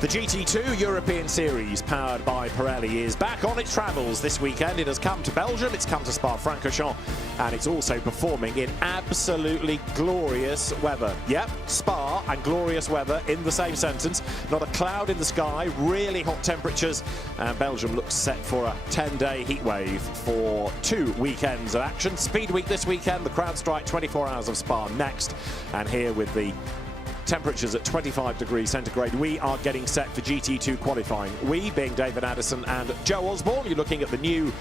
The GT2 European Series, powered by Pirelli, is back on its travels this weekend. It has come to Belgium, it's come to Spa-Francorchamps, and it's also performing in absolutely glorious weather. Yep, Spa and glorious weather in the same sentence. Not a cloud in the sky, really hot temperatures, and Belgium looks set for a 10-day heat wave for 2 weekends of action. Speed Week this weekend, the crowd strike 24 hours of Spa next, and here with the temperatures at 25 degrees centigrade, we are getting set for GT2 qualifying. We, being David Addison and Joe Osborne, you're looking at the new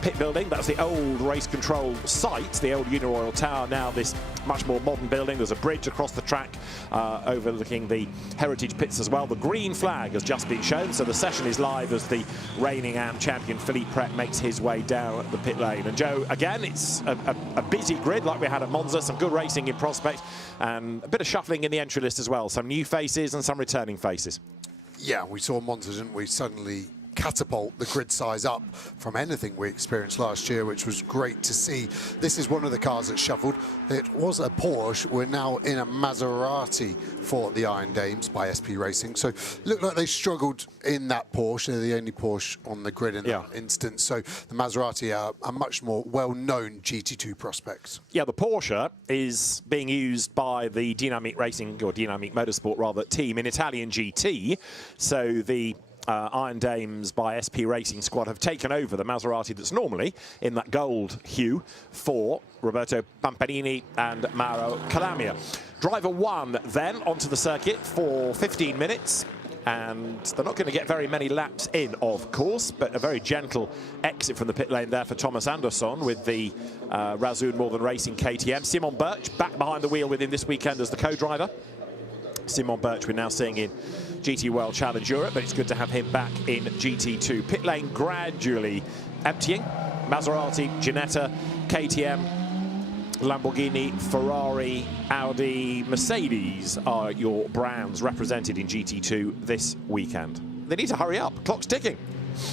pit building. That's the old race control site, the old Uniroyal Tower, now this much more modern building. There's a bridge across the track overlooking the heritage pits as well. The green flag has just been shown, so the session is live as the reigning AM champion Philippe Pret makes his way down the pit lane. And Joe, again, it's a busy grid like we had at Monza, some good racing in prospect, and a bit of shuffling in the entry list as well. Some new faces and some returning faces. Yeah, we saw Monza, didn't we, suddenly catapult the grid size up from anything we experienced last year, which was great to see. This is one of the cars that shuffled. It was a Porsche. We're now in a Maserati for the Iron Dames by SP Racing. So looked like they struggled in that Porsche. They're the only Porsche on the grid in that instance. So the Maserati are a much more well-known GT2 prospect. Yeah, the Porsche is being used by the Dynamic Racing, or Dynamic Motorsport rather, team in Italian GT. So the Iron Dames by SP Racing squad have taken over the Maserati that's normally in that gold hue for Roberto Pamparini and Mauro Calamia. Driver 1 then onto the circuit for 15 minutes. And they're not going to get very many laps in, of course, but a very gentle exit from the pit lane there for Thomas Andersson with the Razzoon Northern Racing KTM. Simon Birch back behind the wheel with him this weekend as the co-driver. Simon Birch we're now seeing in GT World Challenge Europe, but it's good to have him back in GT2. Pit lane gradually emptying. Maserati, Ginetta, KTM, Lamborghini, Ferrari, Audi, Mercedes are your brands represented in GT2 this weekend. They need to hurry up. Clock's ticking.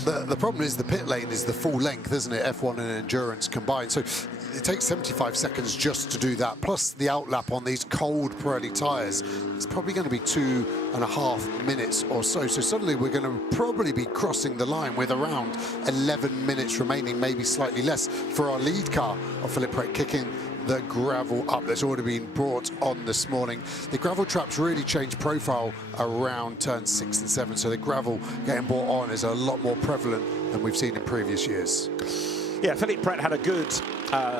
The problem is the pit lane is the full length, isn't it? F1 and endurance combined. So it takes 75 seconds just to do that. Plus the outlap on these cold Pirelli tyres. It's probably going to be 2.5 minutes or so. So suddenly we're going to probably be crossing the line with around 11 minutes remaining, maybe slightly less, for our lead car of Philippe Pret kicking the gravel up that's already been brought on this morning. The gravel traps really change profile around turns 6 and 7, so the gravel getting brought on is a lot more prevalent than we've seen in previous years. Yeah, Philippe Pret had a good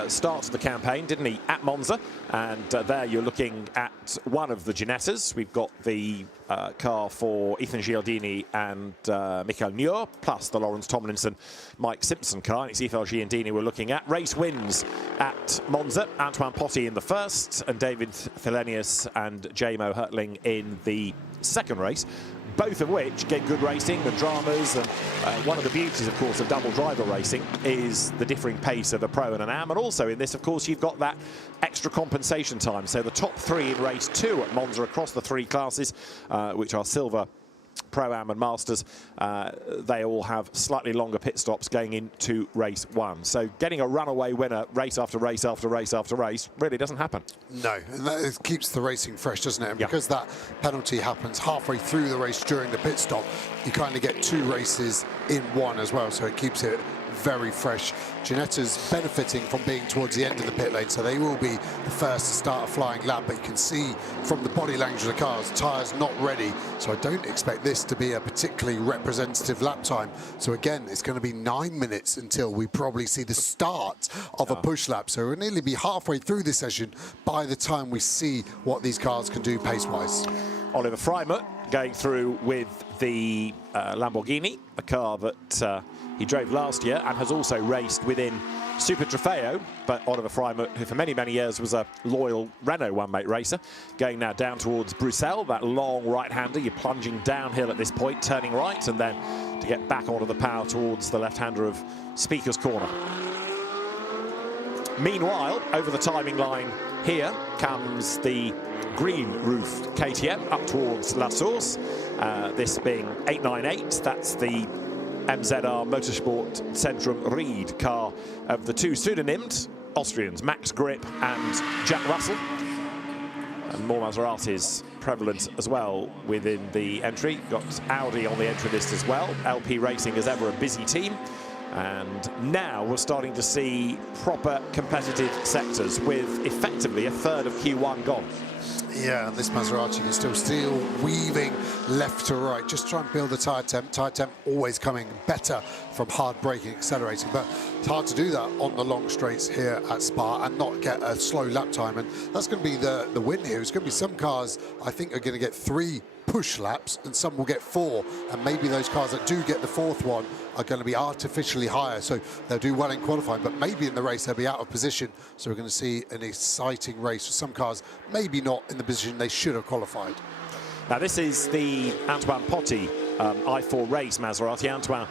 start to the campaign, didn't he, at Monza? And there you're looking at one of the Ginettas. We've got the car for Ethan Gialdini and Michael Nuhr, plus the Lawrence Tomlinson, Mike Simpson car. And it's Ethan Gialdini we're looking at. Race wins at Monza. Antoine Potti in the first, and David Thelenius and Jamo Hertling in the second race. Both of which get good racing and dramas, and one of the beauties, of course, of double driver racing is the differing pace of a pro and an am, and also in this, of course, you've got that extra compensation time. So the top 3 in race 2 at Monza across the 3 classes, which are Silver, Pro-Am and Masters, they all have slightly longer pit stops going into race 1. So getting a runaway winner race after race after race after race really doesn't happen. No, and that keeps the racing fresh, doesn't it? And because that penalty happens halfway through the race during the pit stop, you kind of get 2 races in one as well, so it keeps it very fresh. Ginetta's benefiting from being towards the end of the pit lane, so they will be the first to start a flying lap, but you can see from the body language of the cars, tyres not ready, so I don't expect this to be a particularly representative lap time. So again, it's going to be 9 minutes until we probably see the start of a push lap, so we'll nearly be halfway through this session by the time we see what these cars can do pace-wise. Oliver Freimuth going through with the Lamborghini, a car that he drove last year and has also raced within Super Trofeo. But Oliver Freimuth, who for many, many years was a loyal Renault one-mate racer, going now down towards Bruxelles, that long right-hander. You're plunging downhill at this point, turning right, and then to get back onto the power towards the left-hander of Speaker's Corner. Meanwhile, over the timing line here comes the green-roofed KTM up towards La Source. This being 898, that's the MZR Motorsport Centrum Ried car of the 2 pseudonymed Austrians, Max Grip and Jack Russell. And more Maseratis prevalent as well within the entry. Got Audi on the entry list as well. LP Racing is ever a busy team. And now we're starting to see proper competitive sectors with effectively a third of Q1 gone. Yeah, and this Maserati is still weaving left to right, just trying to build a tyre temp. Tyre temp always coming better from hard braking, accelerating, but it's hard to do that on the long straights here at Spa and not get a slow lap time, and that's going to be the win here. It's going to be some cars, I think, are going to get 3 push laps and some will get 4, and maybe those cars that do get the 4th one are going to be artificially higher, so they'll do well in qualifying, but maybe in the race they'll be out of position, so we're going to see an exciting race for some cars, maybe not in the position they should have qualified. Now this is the Antoine Potti I4 race Maserati. Antoine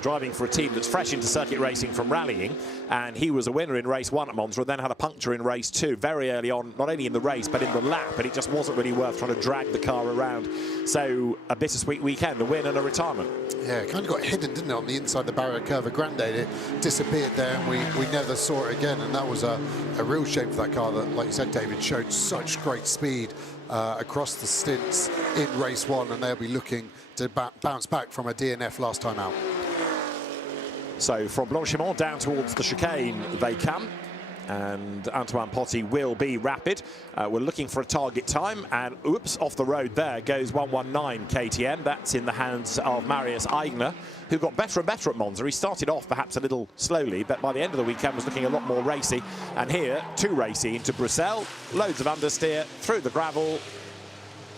driving for a team that's fresh into circuit racing from rallying, and he was a winner in race 1 at Monza and then had a puncture in race 2 very early on, not only in the race but in the lap, and it just wasn't really worth trying to drag the car around. So a bittersweet weekend, a win and a retirement. Yeah, it kind of got hidden, didn't it, on the inside the barrier curve of Grande. It disappeared there and we never saw it again, and that was a real shame for that car that, like you said, David, showed such great speed across the stints in race 1, and they'll be looking to bounce back from a DNF last time out. So from Blanchimont down towards the chicane they come, and Antoine Potti will be rapid. We're looking for a target time, and oops, off the road there goes 119 KTM. That's in the hands of Marius Eigner, who got better and better at Monza. He started off perhaps a little slowly, but by the end of the weekend was looking a lot more racy. And here, too racy into Bruxelles, loads of understeer, through the gravel,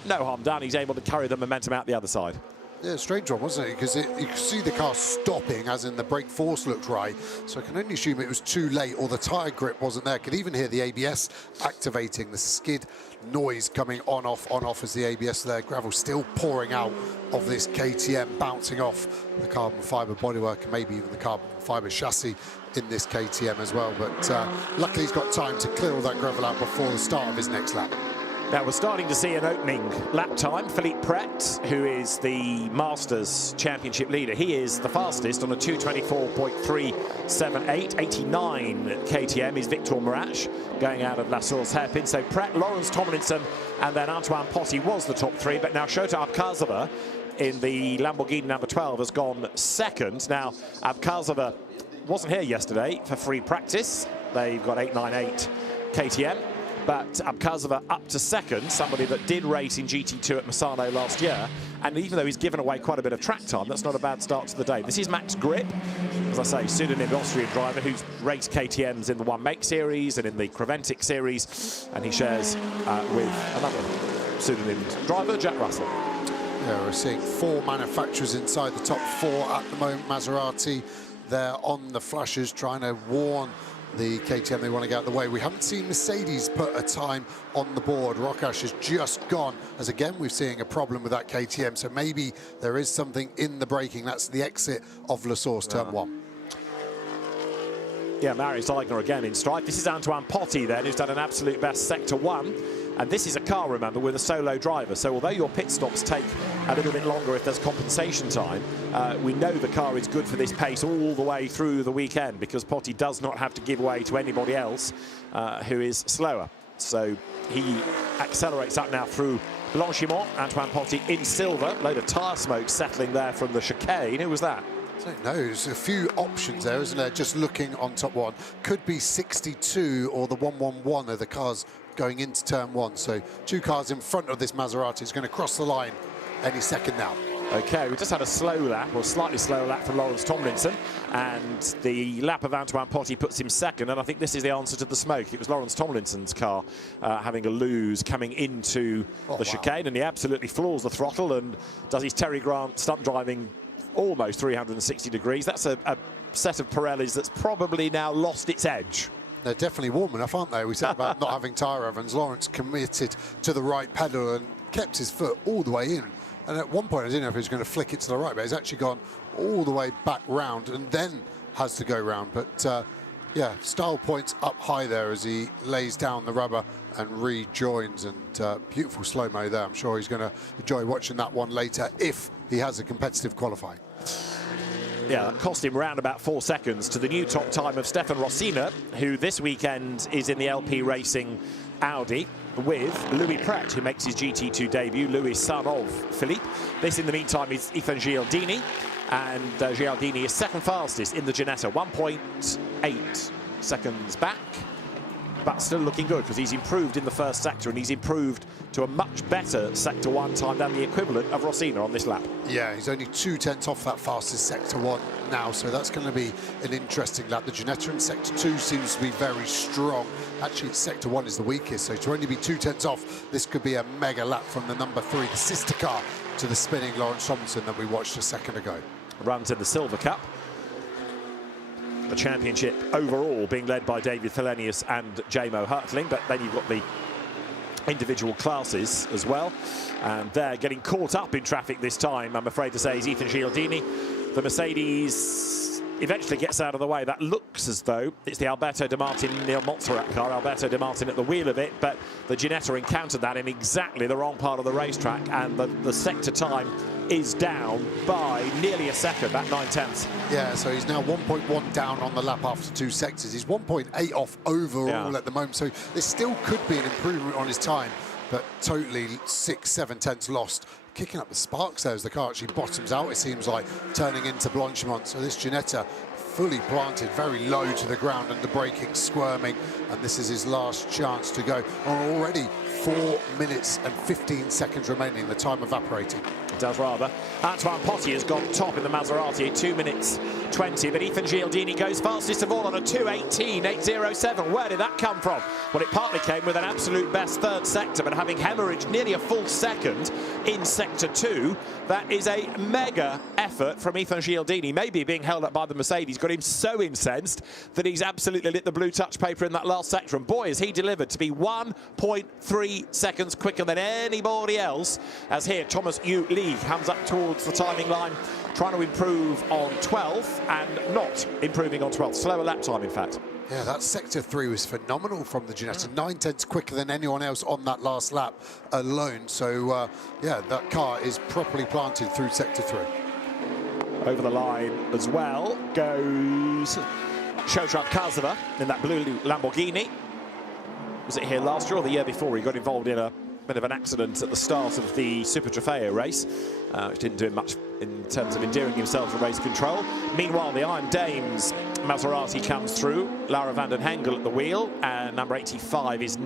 no harm done. He's able to carry the momentum out the other side. Yeah, strange one, wasn't it? Because you could see the car stopping, as in the brake force looked right. So I can only assume it was too late, or the tyre grip wasn't there. Could even hear the ABS activating, the skid noise coming on off as the ABS there. Gravel still pouring out of this KTM, bouncing off the carbon fibre bodywork and maybe even the carbon fibre chassis in this KTM as well. But luckily he's got time to clear all that gravel out before the start of his next lap. Now we're starting to see an opening lap time. Philippe Pret, who is the Masters Championship leader, he is the fastest on a 2:24.378. 89 KTM is Victor Marache going out of La Source hairpin. So Pret, Lawrence Tomlinson, and then Antoine Potti was the top 3, but now Shota Abkhazova in the Lamborghini number 12 has gone second. Now Abkhazova wasn't here yesterday for free practice. They've got 898 KTM. But Abkhazova up to second, somebody that did race in GT2 at Misano last year. And even though he's given away quite a bit of track time, that's not a bad start to the day. This is Max Grip, as I say, pseudonym Austrian driver who's raced KTMs in the One Make series and in the Creventic series. And he shares with another pseudonym driver, Jack Russell. Yeah, we're seeing 4 manufacturers inside the top 4 at the moment. Maserati, they're on the flashes trying to warn the KTM they want to get out of the way. We haven't seen Mercedes put a time on the board. Rockash has just gone, as again we're seeing a problem with that KTM, so maybe there is something in the braking. That's the exit of La Source turn 1. Yeah, Marius Eigner again in strike. This is Antoine Potti then, who's done an absolute best sector 1. And this is a car, remember, with a solo driver. So although your pit stops take a little bit longer if there's compensation time, we know the car is good for this pace all the way through the weekend, because Potti does not have to give way to anybody else who is slower. So he accelerates up now through Blanchimont. Antoine Potti in silver. Load of tyre smoke settling there from the chicane. Who was that? I don't know, there's a few options there, isn't there? Just looking on top 1. Could be 62 or the 111 of the cars going into turn 1. So 2 cars in front of this Maserati is going to cross the line any second now. Okay, we just had a slow lap, or slightly slow lap from Lawrence Tomlinson, and the lap of Antoine Potti puts him second, and I think this is the answer to the smoke. It was Lawrence Tomlinson's car having a lose coming into the chicane, and he absolutely floors the throttle and does his Terry Grant stunt driving almost 360 degrees. That's a set of Pirellis that's probably now lost its edge. They're definitely warm enough, aren't they? We said about not having tyre ovens. Lawrence committed to the right pedal and kept his foot all the way in. And at one point, I didn't know if he was going to flick it to the right, but he's actually gone all the way back round and then has to go round. But yeah, style points up high there as he lays down the rubber and rejoins. And beautiful slow-mo there. I'm sure he's going to enjoy watching that one later if he has a competitive qualifying. Yeah, that cost him around about 4 seconds to the new top time of Stefan Rossina, who this weekend is in the LP Racing Audi. with Louis Pret, who makes his GT2 debut. Louis, son of Philippe. This, in the meantime, is Ethan Gialdini, and Gialdini is second fastest in the Ginetta, 1.8 seconds back, but still looking good because he's improved in the first sector, and he's improved to a much better Sector 1 time than the equivalent of Rossina on this lap. Yeah, he's only 2/10 off that fastest Sector 1 now, so that's going to be an interesting lap. The Ginetta in Sector 2 seems to be very strong. Actually, Sector 1 is the weakest, so to only be 2/10 off, this could be a mega lap from the number 3, the sister car to the spinning Lawrence Tomlinson that we watched a second ago. Runs in the Silver Cup. The championship overall being led by David Thelenius and Jamo Hertling, but then you've got the individual classes as well, and they're getting caught up in traffic this time, I'm afraid to say, is Ethan Gialdini. The Mercedes eventually gets out of the way. That looks as though it's the Alberto De Martin Neil Montserrat car, Alberto De Martin at the wheel of it, but the Ginetta encountered that in exactly the wrong part of the racetrack, and the sector time is down by nearly a second, that 9/10. Yeah, so he's now 1.1 down on the lap after 2 sectors. He's 1.8 off overall at the moment, so there still could be an improvement on his time, but totally 6-7 tenths lost. Kicking up the sparks there as the car actually bottoms out, it seems like, turning into Blanchimont. So this Ginetta fully planted, very low to the ground, under braking, squirming, and this is his last chance to go. Already 4 minutes and 15 seconds remaining, the time evaporating. It does rather. Antoine Potty has gone top in the Maserati, 2 minutes 20, but Ethan Gialdini goes fastest of all on a 2:18.807. Where did that come from? Well, it partly came with an absolute best third sector, but having hemorrhaged nearly a full second in Sector 2, that is a mega effort from Ethan Gialdini. Maybe being held up by the Mercedes got him so incensed that he's absolutely lit the blue touch paper in that last sector, and boy, has he delivered to be 1.3 seconds quicker than anybody else, as here Thomas Yu Lee comes up towards the timing line, trying to improve on 12th and not improving on 12th. Slower lap time, in fact. Yeah, that Sector 3 was phenomenal from the Ginetta. 9 tenths quicker than anyone else on that last lap alone. So, yeah, that car is properly planted through Sector 3. Over the line as well goes Shoshat Kazava in that blue Lamborghini. Was it here last year or the year before? He got involved in a bit of an accident at the start of the Super Trofeo race, which didn't do him much in terms of endearing himself to race control. Meanwhile, the Iron Dames Maserati comes through. Lara van den Hengel at the wheel, and number 85 is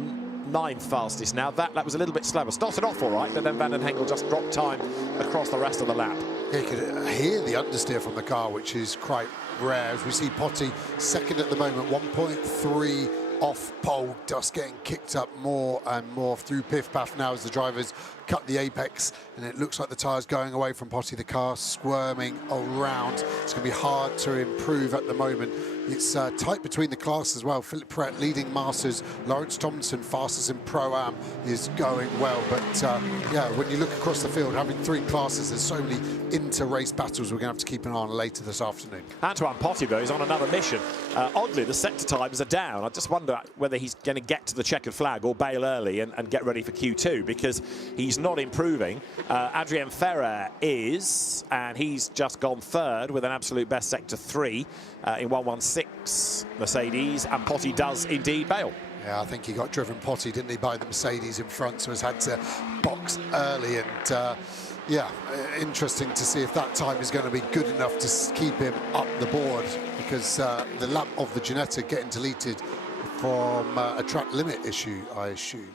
9th fastest now. That lap was a little bit slower. Started off all right, but then Van den Hengel just dropped time across the rest of the lap. You could hear the understeer from the car, which is quite rare. As we see Potty second at the moment, 1.3 off pole, just getting kicked up more and more through Piff Paff now as the drivers cut the apex, and it looks like the tyres going away from Potty. The car squirming around. It's going to be hard to improve at the moment. It's tight between the classes as well. Philip Pret leading Masters. Lawrence Tomlinson, fastest in Pro-Am, is going well. But yeah, when you look across the field, having 3 classes, there's so many inter-race battles we're going to have to keep an eye on later this afternoon. Antoine Potty, though, is on another mission. Oddly, the sector times are down. I just wonder whether he's going to get to the checkered flag or bail early and get ready for Q2, because he's not improving. Adrien Ferrer is, and he's just gone third with an absolute best Sector 3 in 1:16 Mercedes, and Potty does indeed bail. Yeah, I think he got driven Potty, didn't he, by the Mercedes in front, so has had to box early, and yeah, interesting to see if that time is going to be good enough to keep him up the board, because the lap of the Ginetta getting deleted from a track limit issue, I assume.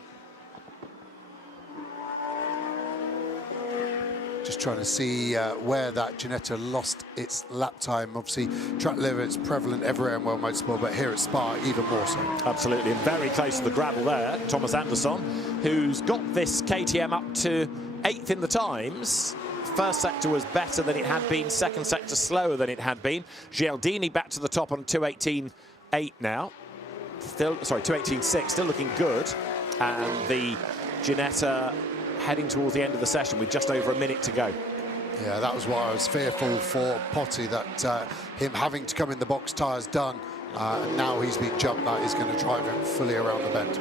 Just trying to see where that Ginetta lost its lap time. Obviously, track limit's prevalent everywhere in World Motorsport, but here at Spa, even more so. Absolutely, and very close to the gravel there. Thomas Anderson, who's got this KTM up to 8th in the times. First sector was better than it had been. Second sector slower than it had been. Gialdini back to the top on 2:18.8 now. Still, sorry, 2:18.6, still looking good. And the Ginetta heading towards the end of the session with just over a minute to go. Yeah, that was why I was fearful for Potty, that him having to come in the box, tyres done, and now he's been jumped, that is going to drive him fully around the bend.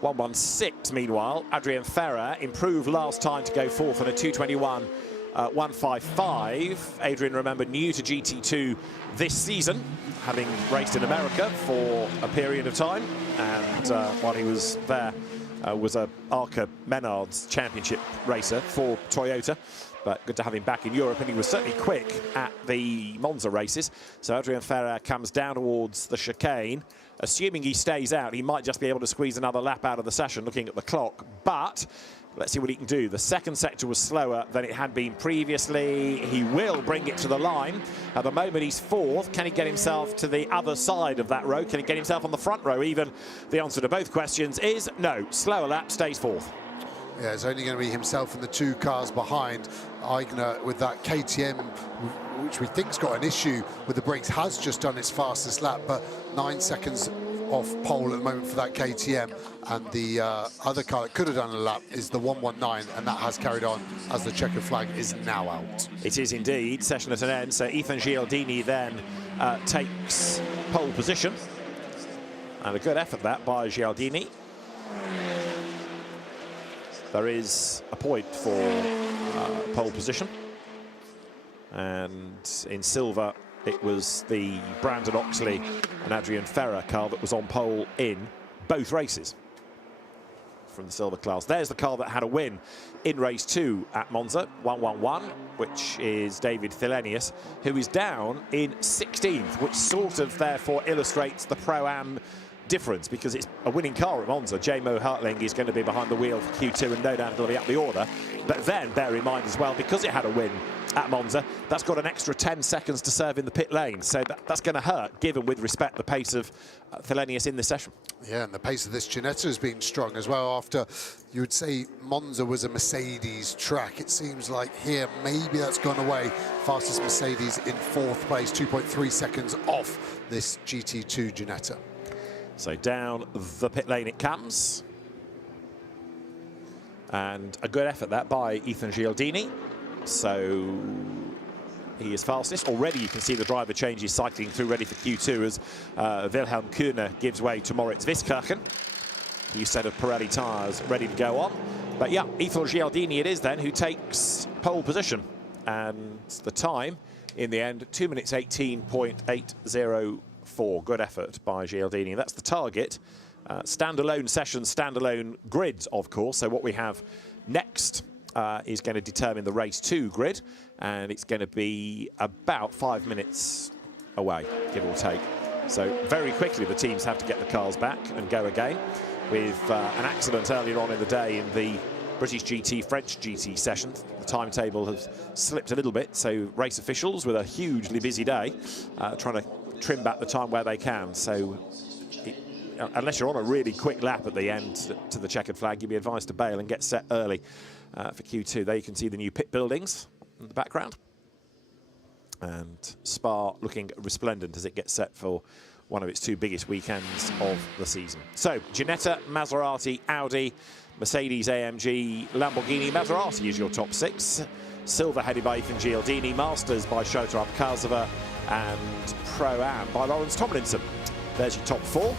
1:16 meanwhile. Adrien Ferrer improved last time to go fourth on a 2:21. 1:55. Adrian, remember, new to GT2 this season, having raced in America for a period of time, and while he was there, was a ARCA Menards Championship racer for Toyota. But good to have him back in Europe, and he was certainly quick at the Monza races. So Adrian Ferrer comes down towards the chicane. Assuming he stays out, he might just be able to squeeze another lap out of the session, looking at the clock. But let's see what he can do. The second sector was slower than it had been previously. He will bring it to the line. At the moment, he's fourth. Can he get himself to the other side of that row? Can he get himself on the front row even? The answer to both questions is no. Slower lap, stays fourth. Yeah, it's only going to be himself and the two cars behind. Aigner with that KTM, which we think's got an issue with the brakes, has just done its fastest lap, but 9 seconds off pole at the moment for that KTM. And the other car that could have done a lap is the 119, and that has carried on as the checkered flag is now out. It is indeed. Session at an end. So Ethan Gialdini then takes pole position. And a good effort that by Gialdini. There is a point for pole position. And in silver, it was the Brandon Oxley and Adrian Ferrer car that was on pole in both races from the silver class. There's the car that had a win in race 2 at Monza, 111, which is David Thelenius, who is down in 16th, which sort of therefore illustrates the Pro-Am difference, because it's a winning car at Monza. J-Mo Hartling is going to be behind the wheel for Q2 and no doubt it'll be up the order. But then bear in mind as well, because it had a win at Monza, that's got an extra 10 seconds to serve in the pit lane. So that's going to hurt, given with respect the pace of Thelenius in this session. Yeah, and the pace of this Ginetta has been strong as well. After you would say Monza was a Mercedes track, it seems like here maybe that's gone away. Fastest Mercedes in 4th place, 2.3 seconds off this GT2 Ginetta. So down the pit lane it comes. And a good effort that by Ethan Gialdini. So he is fastest. Already you can see the driver changes cycling through, ready for Q2 as Wilhelm Kuhne gives way to Moritz Wiskirchen. New set of Pirelli tyres ready to go on. But yeah, Ethan Gialdini it is then who takes pole position. And the time in the end, 2 minutes 18.804. Good effort by Gialdini. That's the target. Standalone session, standalone grids, of course. So what we have next is going to determine the race 2 grid, and it's going to be about 5 minutes away, give or take. So very quickly the teams have to get the cars back and go again. With an accident earlier on in the day in the British GT, French GT session, the timetable has slipped a little bit, so race officials with a hugely busy day trying to trim back the time where they can. So unless you're on a really quick lap at the end to the checkered flag, you'd be advised to bail and get set early for Q2. There you can see the new pit buildings in the background. And Spa looking resplendent as it gets set for one of its 2 biggest weekends of the season. So Ginetta, Maserati, Audi, Mercedes AMG, Lamborghini. Maserati is your top 6. Silver headed by Ethan Gialdini, Masters by Shota Abkhazova, and Pro-Am by Lawrence Tomlinson. There's your top 4.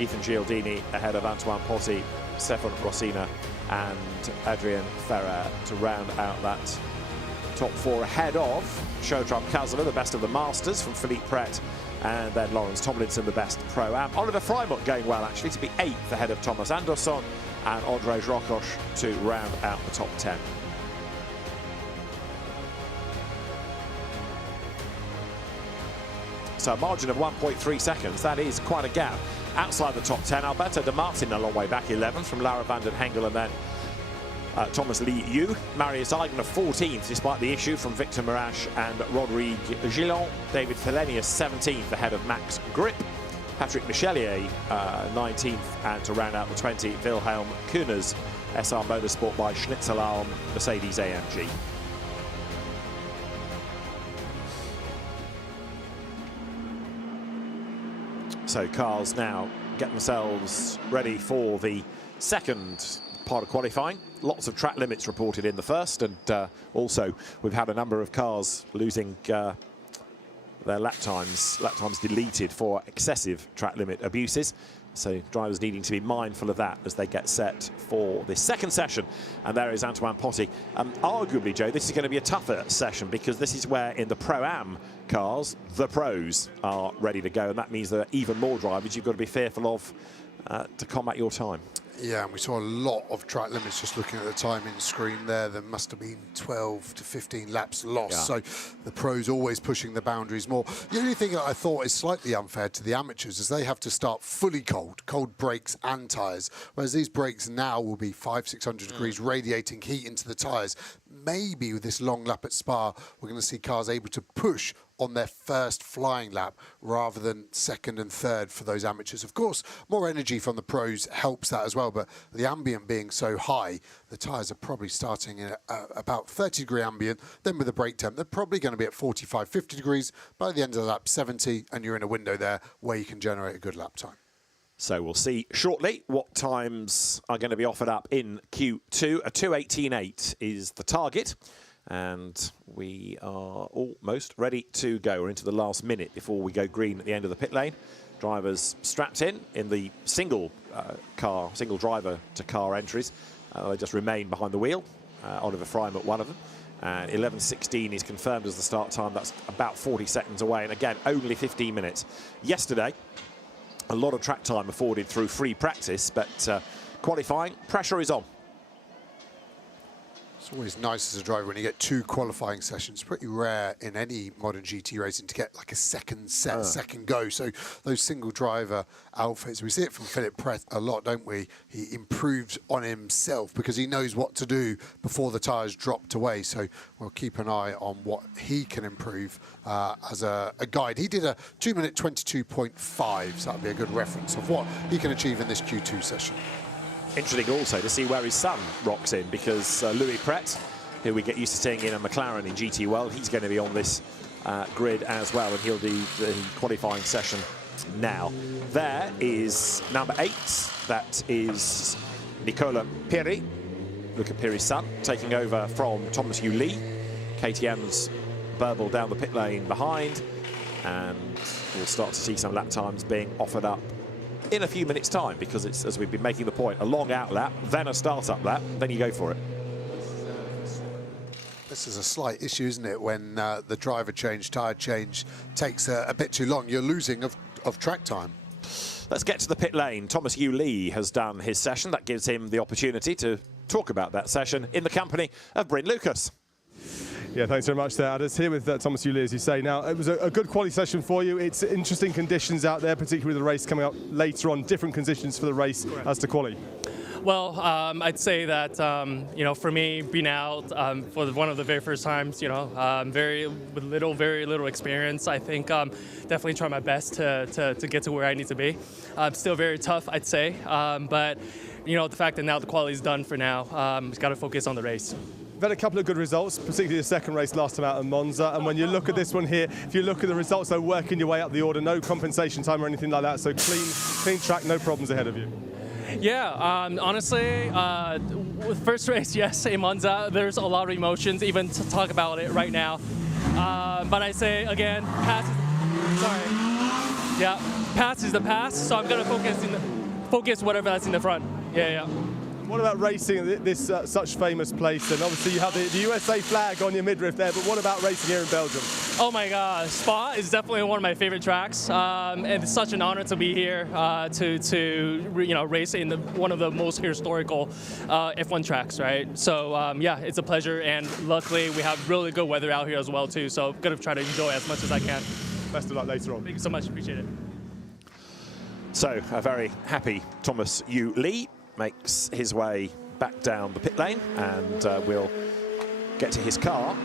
Ethan Gialdini ahead of Antoine Potti, Stefan Rossina and Adrian Ferrer to round out that top 4 ahead of Shota Abkhazova, the best of the Masters from Philippe Pret, and then Lawrence Tomlinson, the best Pro-Am. Oliver Freimut going well actually to be 8th ahead of Thomas Andersson, and Andrzej Rokosz to round out the top 10. So a margin of 1.3 seconds, that is quite a gap. Outside the top 10, Alberto De Martin a long way back, 11th from Lara van den Hengel, and then Thomas Lee Yu. Marius Aigner 14th, despite the issue from Victor Marache and Rodrigue Gillon. David Thelenius 17th ahead of Max Grip. Patrick Michelier 19th, and to round out the 20, Wilhelm Kuhne's SR Motorsport by Schnitzelarm Mercedes AMG. So cars now get themselves ready for the second part of qualifying. Lots of track limits reported in the first, and also we've had a number of cars losing their lap times deleted for excessive track limit abuses. So drivers needing to be mindful of that as they get set for this second session. And there is Antoine Potty. Arguably, Joe, this is going to be a tougher session because this is where in the Pro-Am cars, the pros are ready to go. And that means there are even more drivers you've got to be fearful of to combat your time. Yeah, and we saw a lot of track limits just looking at the timing screen there. There must have been 12 to 15 laps lost. Yeah. So the pros always pushing the boundaries more. The only thing that I thought is slightly unfair to the amateurs is they have to start fully cold brakes and tyres, whereas these brakes now will be 500-600 degrees, radiating heat into the tyres. Maybe with this long lap at Spa, we're going to see cars able to push on their first flying lap rather than second and third for those amateurs. Of course, more energy from the pros helps that as well, but the ambient being so high, the tyres are probably starting at about 30-degree ambient. Then with the brake temp, they're probably going to be at 45, 50 degrees. By the end of the lap, 70, and you're in a window there where you can generate a good lap time. So we'll see shortly what times are going to be offered up in Q2. A 2:18.8 is the target. And we are almost ready to go. We're into the last minute before we go green at the end of the pit lane. Drivers strapped in the single driver to car entries. They just remain behind the wheel. Oliver Frymont, one of them. And 11:16 is confirmed as the start time. That's about 40 seconds away. And again, only 15 minutes. Yesterday, a lot of track time afforded through free practice, but qualifying, pressure is on. It's always nice as a driver when you get 2 qualifying sessions. Pretty rare in any modern GT racing to get like a second set, second go. So those single driver outfits, we see it from Philip Preth a lot, don't we? He improves on himself because he knows what to do before the tyres dropped away. So we'll keep an eye on what he can improve as a guide. He did a 2-minute 22.5, so that'll be a good reference of what he can achieve in this Q2 session. Interesting also to see where his son rocks in, because Louis Pret, who we get used to seeing in a McLaren in GT World, he's going to be on this grid as well, and he'll do the qualifying session now. There is number 8. That is Nicola Pirri, Luca Pirri's son, taking over from Thomas Yu Lee. KTM's burbled down the pit lane behind, and we'll start to see some lap times being offered up in a few minutes' time, because it's, as we've been making the point, a long out lap, then a start-up lap, then you go for it. This is a slight issue, isn't it, when the driver change, tyre change takes a bit too long. You're losing of track time. Let's get to the pit lane. Thomas Yu Lee has done his session. That gives him the opportunity to talk about that session in the company of Bryn Lucas. Yeah, thanks very much there, Addis. Here with Thomas Yu Lee, as you say. Now, it was a good quality session for you. It's interesting conditions out there, particularly with the race coming up later on. Different conditions for the race as to quali. Well, I'd say that, you know, for me, being out for one of the very first times, you know, very little experience, I think definitely try my best to get to where I need to be. Still very tough, I'd say. But, you know, the fact that now the quality is done for now, got to focus on the race. You've had a couple of good results, particularly the second race last time out in Monza. And when you look at this one here, if you look at the results, they're working your way up the order, no compensation time or anything like that. So clean track, no problems ahead of you. Yeah, honestly, with first race, yes, in Monza, there's a lot of emotions, even to talk about it right now. But I say, again, past is the past, so I'm going to focus whatever that's in the front. Yeah. What about racing at this such famous place? And obviously you have the USA flag on your midriff there, but what about racing here in Belgium? Oh my God, Spa is definitely one of my favorite tracks, and it's such an honor to be here to race in one of the most historical F1 tracks, right? So yeah, it's a pleasure, and luckily we have really good weather out here as well too. So I'm gonna try to enjoy as much as I can. Best of luck later on. Thank you so much, appreciate it. So a very happy Thomas Yu Lee makes his way back down the pit lane, and we'll get to his car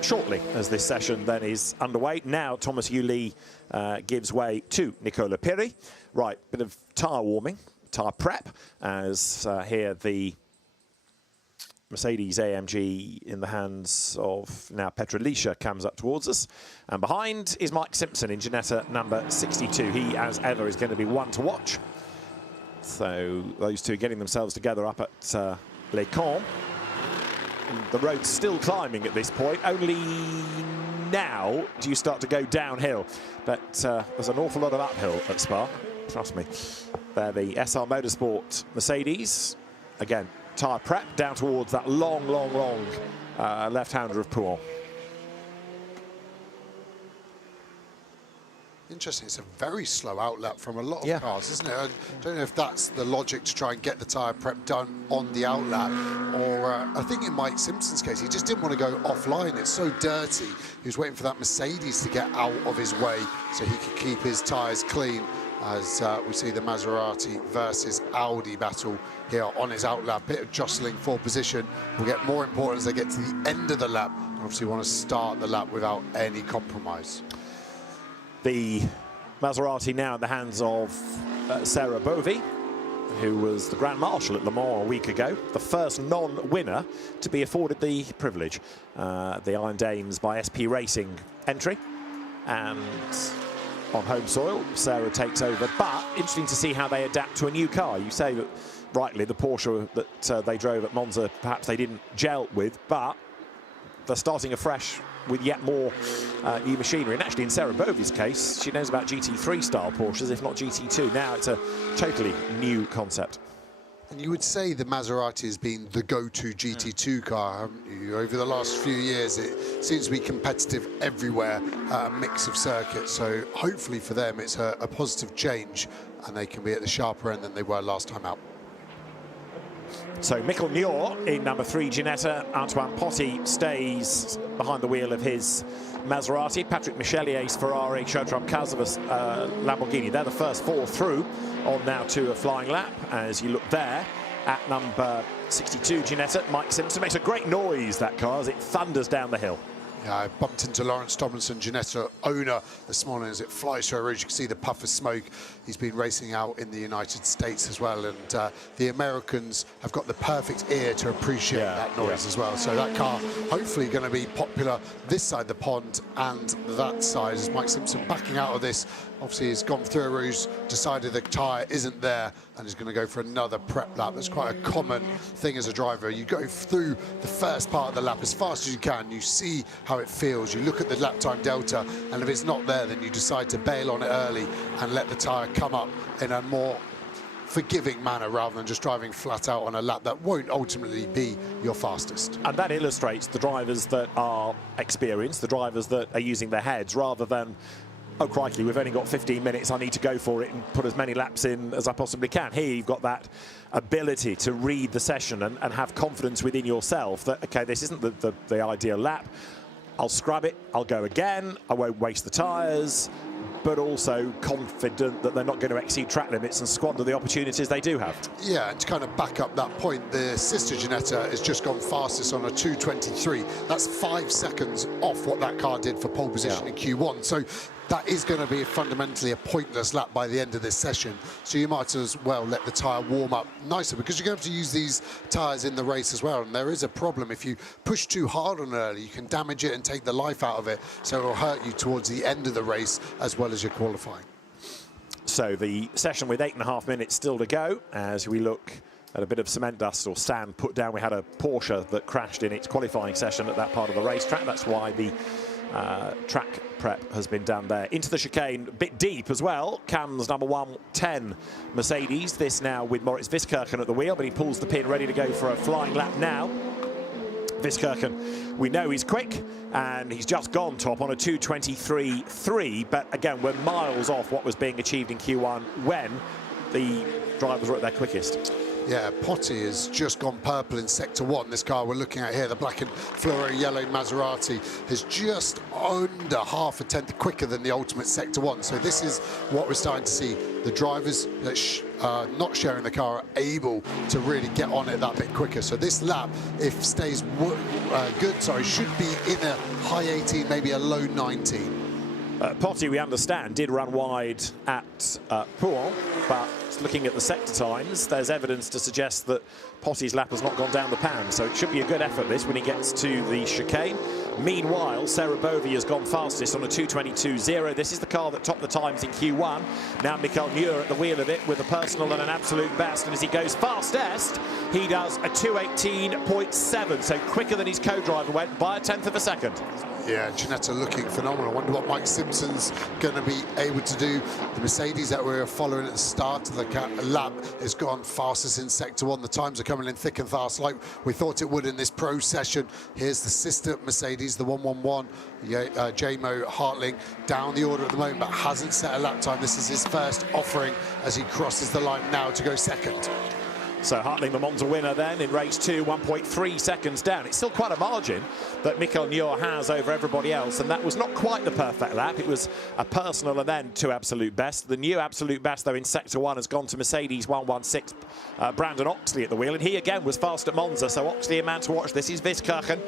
shortly as this session then is underway. Now Thomas Yu Lee gives way to Nicola Pirri. Right, bit of tyre warming, tyre prep, as here the Mercedes AMG in the hands of now Petra Lisha comes up towards us. And behind is Mike Simpson in Ginetta number 62. He, as ever, is going to be one to watch. So those two getting themselves together up at Les Camps. The road's still climbing at this point. Only now do you start to go downhill. But there's an awful lot of uphill at Spa, trust me. They're the SR Motorsport Mercedes. Again, tyre prep down towards that long left-hander of Pouon. Interesting, it's a very slow outlap from a lot of cars, isn't it? I don't know if that's the logic to try and get the tyre prep done on the outlap, or I think in Mike Simpson's case, he just didn't want to go offline. It's so dirty. He was waiting for that Mercedes to get out of his way so he could keep his tyres clean, as we see the Maserati versus Audi battle here on his outlap. Bit of jostling for position will get more important as they get to the end of the lap. Obviously want to start the lap without any compromise. The Maserati now in the hands of Sarah Bovey, who was the Grand Marshal at Le Mans a week ago, the first non-winner to be afforded the privilege. The Iron Dames by SP Racing entry, and on home soil, Sarah takes over. But interesting to see how they adapt to a new car. You say that rightly, the Porsche that they drove at Monza, perhaps they didn't gel with, but they're starting afresh with yet more new machinery. And actually, in Sarah Bovey's case, she knows about GT3 style Porsches, if not GT2. Now it's a totally new concept. And you would say the Maserati has been the go-to GT2 car, haven't you? Over the last few years, it seems to be competitive everywhere, a mix of circuits. So hopefully for them, it's a positive change, and they can be at the sharper end than they were last time out. So Mikkel Nior in number 3 Ginetta. Antoine Potti stays behind the wheel of his Maserati. Patrick Michelier's Ferrari, Shotram Kazavas Lamborghini. They're the first 4 through, on now to a flying lap. As you look there at number 62 Ginetta, Mike Simpson. Makes a great noise, that car, as it thunders down the hill. Yeah, I bumped into Lawrence Tomlinson, Ginetta owner, this morning as it flies through a ridge. You can see the puff of smoke. He's been racing out in the United States as well, and the Americans have got the perfect ear to appreciate that noise as well. So that car hopefully going to be popular this side of the pond and that side, as Mike Simpson backing out of this. Obviously, he's gone through a rouge, decided the tyre isn't there, and is going to go for another prep lap. That's quite a common thing as a driver. You go through the first part of the lap as fast as you can. You see how it feels. You look at the lap time delta, and if it's not there, then you decide to bail on it early and let the tyre come up in a more forgiving manner, rather than just driving flat out on a lap that won't ultimately be your fastest. And that illustrates the drivers that are experienced, the drivers that are using their heads, rather than, oh crikey, we've only got 15 minutes, I need to go for it and put as many laps in as I possibly can. Here you've got that ability to read the session and have confidence within yourself that, okay, this isn't the ideal lap. I'll scrub it, I'll go again, I won't waste the tyres, but also confident that they're not going to exceed track limits and squander the opportunities they do have. Yeah, and to kind of back up that point, the sister Ginetta has just gone fastest on a 2:23. That's 5 seconds off what that car did for pole position in Q1. So that is going to be fundamentally a pointless lap by the end of this session. So you might as well let the tyre warm up nicer, because you're going to have to use these tyres in the race as well. And there is a problem. If you push too hard on it early, you can damage it and take the life out of it. So it will hurt you towards the end of the race as well as your qualifying. So the session with 8.5 minutes still to go, as we look at a bit of cement dust or sand put down. We had a Porsche that crashed in its qualifying session at that part of the racetrack. That's why the track prep has been done there. Into the chicane, a bit deep as well, comes number 110 Mercedes. This now with Moritz Wiskirchen at the wheel, but he pulls the pin, ready to go for a flying lap now. Wiskirchen, we know he's quick, and he's just gone top on a 2:23.3, but again, we're miles off what was being achieved in Q1 when the drivers were at their quickest. Yeah, Potti has just gone purple in Sector 1. This car we're looking at here, the black and fluoro yellow Maserati, is just under half a tenth quicker than the ultimate Sector 1. So this is what we're starting to see. The drivers that are not sharing the car are able to really get on it that bit quicker. So this lap, if stays good, should be in a high 18, maybe a low 19. Potti, we understand, did run wide at Pouon, but looking at the sector times, there's evidence to suggest that Potti's lap has not gone down the pan, so it should be a good effort this when he gets to the chicane. Meanwhile, Sarah Bovey has gone fastest on a 2:22.0. This is the car that topped the times in Q1. Now Mikkel Nior at the wheel of it with a personal and an absolute best, and as he goes fastest, he does a 2:18.7, so quicker than his co-driver went by a tenth of a second. Yeah, Ginetta looking phenomenal. I wonder what Mike Simpson's going to be able to do. The Mercedes that we were following at the start of the lap has gone fastest in Sector 1. The times are coming in thick and fast like we thought it would in this pro session. Here's the sister Mercedes, the 111, J-Mo Hartling, down the order at the moment, but hasn't set a lap time. This is his first offering as he crosses the line now to go second. So Hartling, the Monza winner then in race 2, 1.3 seconds down. It's still quite a margin that Michael Nior has over everybody else, and that was not quite the perfect lap. It was a personal and then 2 absolute best. The new absolute best, though, in Sector 1 has gone to Mercedes 116, Brandon Oxley at the wheel, and he again was fast at Monza, so Oxley a man to watch. This is Wiskirchen,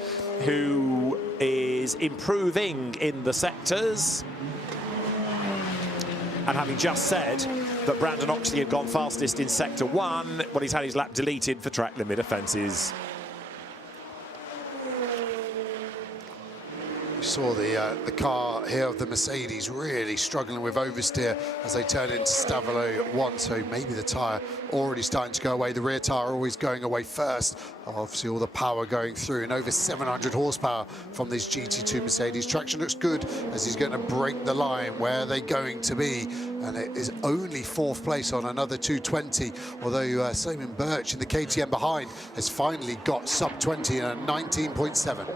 who is improving in the sectors. And having just said that Brandon Oxley had gone fastest in Sector 1, well, he's had his lap deleted for track limit offences. We saw the car here of the Mercedes really struggling with oversteer as they turn into Stavolo 1, so maybe the tyre already starting to go away. The rear tyre always going away first. Obviously all the power going through, and over 700 horsepower from this GT2 Mercedes. Traction looks good as he's going to break the line. Where are they going to be? And it is only 4th place on another 220, although Simon Birch in the KTM behind has finally got sub 20 and a 19.7.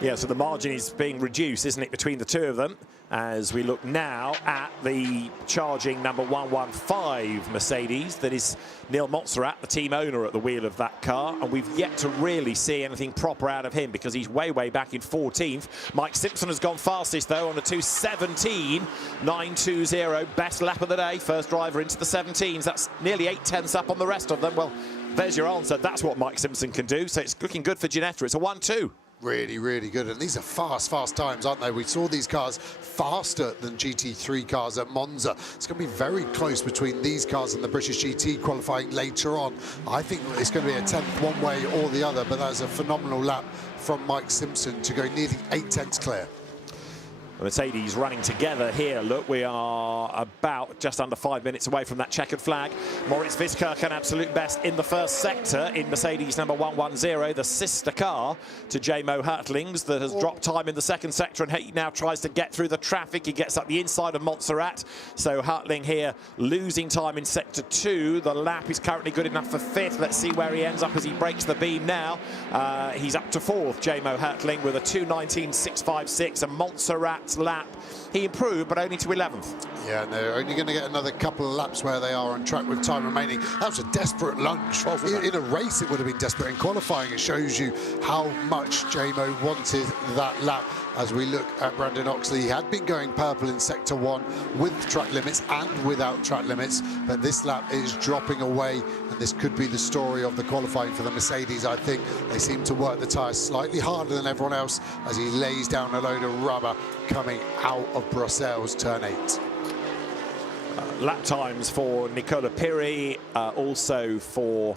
Yeah, so the margin is being reduced, isn't it, between the two of them, as we look now at the charging number 115 Mercedes. That is Neil Montserrat, the team owner, at the wheel of that car, and we've yet to really see anything proper out of him because he's way back in 14th. Mike Simpson has gone fastest, though, on a 2:17, 9.20, best lap of the day, first driver into the 17s. That's nearly 8/10 up on the rest of them. Well, there's your answer. That's what Mike Simpson can do, so it's looking good for Ginetta. It's a 1-2. Really good, and these are fast times, aren't they? We saw these cars faster than GT3 cars at Monza. It's going to be very close between these cars and the British GT qualifying later on. I think it's going to be a 10th one way or the other, but that's a phenomenal lap from Mike Simpson to go nearly 8/10 clear. Mercedes running together here. Look, we are about just under 5 minutes away from that checkered flag. Moritz Wiskirchen, absolute best in the first sector in Mercedes number 110, the sister car to J-Mo Hartling's that has dropped time in the second sector, and he now tries to get through the traffic. He gets up the inside of Montserrat. So Hartling here losing time in sector 2. The lap is currently good enough for 5th. Let's see where he ends up as he breaks the beam now. He's up to 4th, J-Mo Hartling, with a 2:19.656, and Montserrat's lap, he improved, but only to 11th. Yeah, and they're only going to get another couple of laps where they are on track with time remaining. That was a desperate lunge. In a race, it would have been desperate. In qualifying, it shows you how much J-Mo wanted that lap. As we look at Brandon Oxley, he had been going purple in Sector 1 with track limits and without track limits, but this lap is dropping away, and this could be the story of the qualifying for the Mercedes. I think they seem to work the tyres slightly harder than everyone else as he lays down a load of rubber coming out of Brussels, turn 8. Lap times for Nicola Pirelli, also for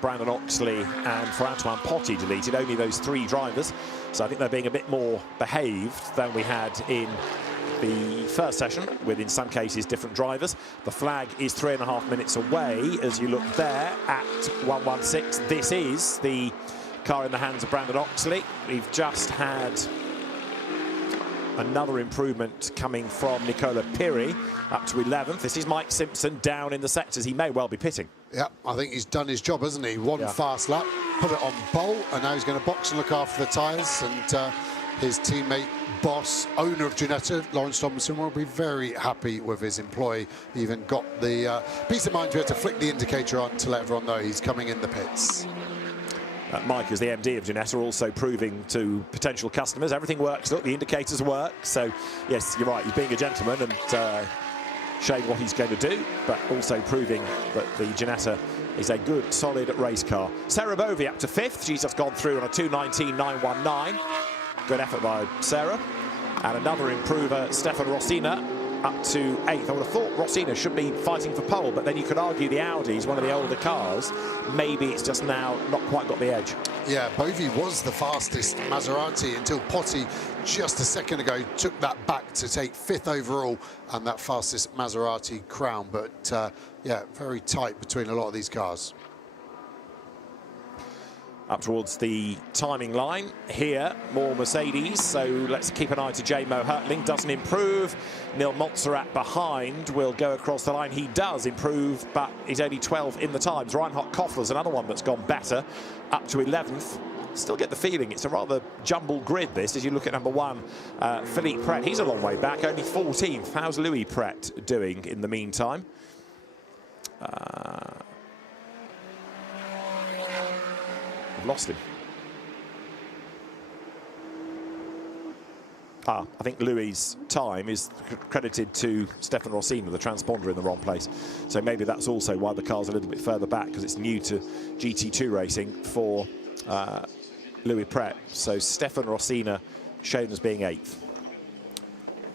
Brandon Oxley and for Antoine Potty deleted, only those 3 drivers. So I think they're being a bit more behaved than we had in the first session, with in some cases different drivers. The flag is 3.5 minutes away as you look there at 116. This is the car in the hands of Brandon Oxley. We've just had another improvement coming from Nicola Pirelli up to 11th. This is Mike Simpson down in the sectors. He may well be pitting. Yeah, I think he's done his job, hasn't he? One fast lap, put it on bolt, and now he's going to box and look after the tyres. And his teammate, boss, owner of Ginetta, Lawrence Tomlinson, will be very happy with his employee. He even got the peace of mind to be able to flick the indicator on to let everyone know he's coming in the pits. Mike, as the MD of Ginetta, also proving to potential customers everything works. Look, the indicators work. So, yes, you're right. He's being a gentleman and showing what he's going to do, but also proving that the Ginetta is a good, solid race car. Sarah Bovey up to 5th. She's just gone through on a 2:19.919. Good effort by Sarah. And another improver, Stefan Rossina, up to 8th. I would have thought Rossina should be fighting for pole, but then you could argue the Audi is one of the older cars. Maybe it's just now not quite got the edge. Yeah, Bovey was the fastest Maserati until Potty just a second ago took that back to take 5th overall and that fastest Maserati crown. But yeah, very tight between a lot of these cars. up towards the timing line. Here, more Mercedes, so let's keep an eye to J-Mo Hurtling. Doesn't improve. Neil Montserrat behind will go across the line. He does improve, but he's only 12 in the times. Reinhard Koffler's another one that's gone better, up to 11th. Still get the feeling it's a rather jumbled grid, this, as you look at number 1, Philippe Pret. He's a long way back, only 14th. How's Louis Pret doing in the meantime? I've lost him. I think Louis' time is credited to Stefan Rossini, the transponder in the wrong place. So maybe that's also why the car's a little bit further back, because it's new to GT2 racing for Louis Pret. So Stefan Rossini shown as being 8th.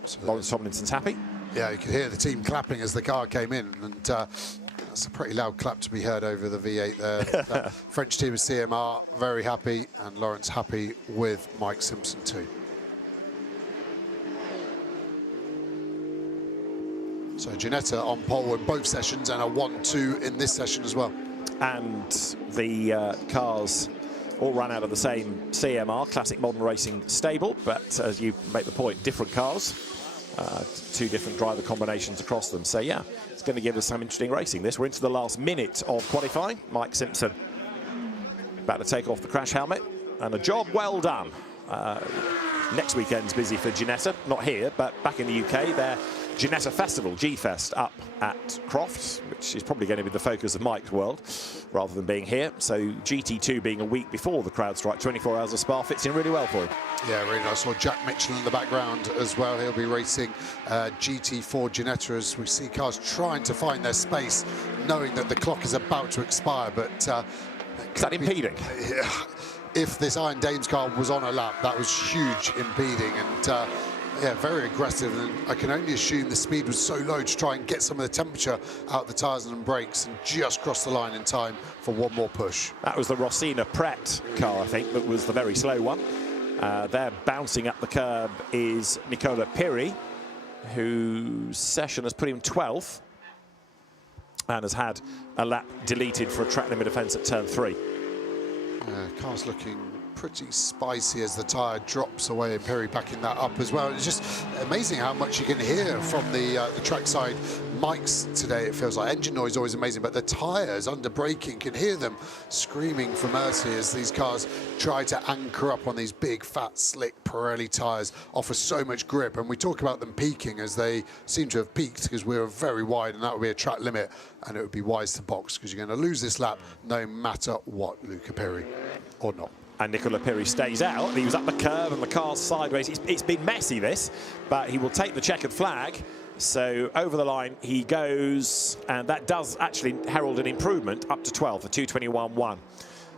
So Lawrence Tomlinson's happy. Yeah, you could hear the team clapping as the car came in, and that's a pretty loud clap to be heard over the V8 there. French team of CMR very happy, and Lawrence happy with Mike Simpson too. So Ginetta on pole in both sessions and a 1-2 in this session as well. And the cars all run out of the same CMR, Classic Modern Racing stable, but as you make the point, different cars, 2 different driver combinations across them. So yeah, it's going to give us some interesting racing this. We're into the last minute of qualifying. Mike Simpson about to take off the crash helmet, and a job well done. Next weekend's busy for Ginetta, not here, but back in the UK, they're Ginetta Festival, G-Fest, up at Crofts, which is probably going to be the focus of Mike's world, rather than being here. So GT2 being a week before the crowd strike, 24 hours of Spa, fits in really well for him. Yeah, really nice. I saw Jack Mitchell in the background as well. He'll be racing GT4 Ginetta as we see cars trying to find their space, knowing that the clock is about to expire, but... is that impeding? Yeah. If this Iron Dames car was on a lap, that was huge impeding, and yeah, very aggressive, and I can only assume the speed was so low to try and get some of the temperature out of the tyres and brakes, and just cross the line in time for one more push. That was the Rossini Pret car, I think, that was the very slow one. There, bouncing up the curb, is Nicola Piri, whose session has put him 12th and has had a lap deleted for a track limit offence at turn 3. Car's looking pretty spicy as the tyre drops away, and Perry backing that up as well. It's just amazing how much you can hear from the trackside mics today. It feels like engine noise always amazing, but the tyres under braking, can hear them screaming for mercy as these cars try to anchor up on these big, fat, slick Pirelli tyres, offer so much grip. And we talk about them peaking, as they seem to have peaked, because we were very wide, and that would be a track limit, and it would be wise to box, because you're going to lose this lap no matter what, Luca Perry, or not. And Nicola Piri stays out. He was up the curb and the car's sideways. It's been messy, this, but he will take the checkered flag. So over the line he goes, and that does actually herald an improvement up to 12 for 2:21.1.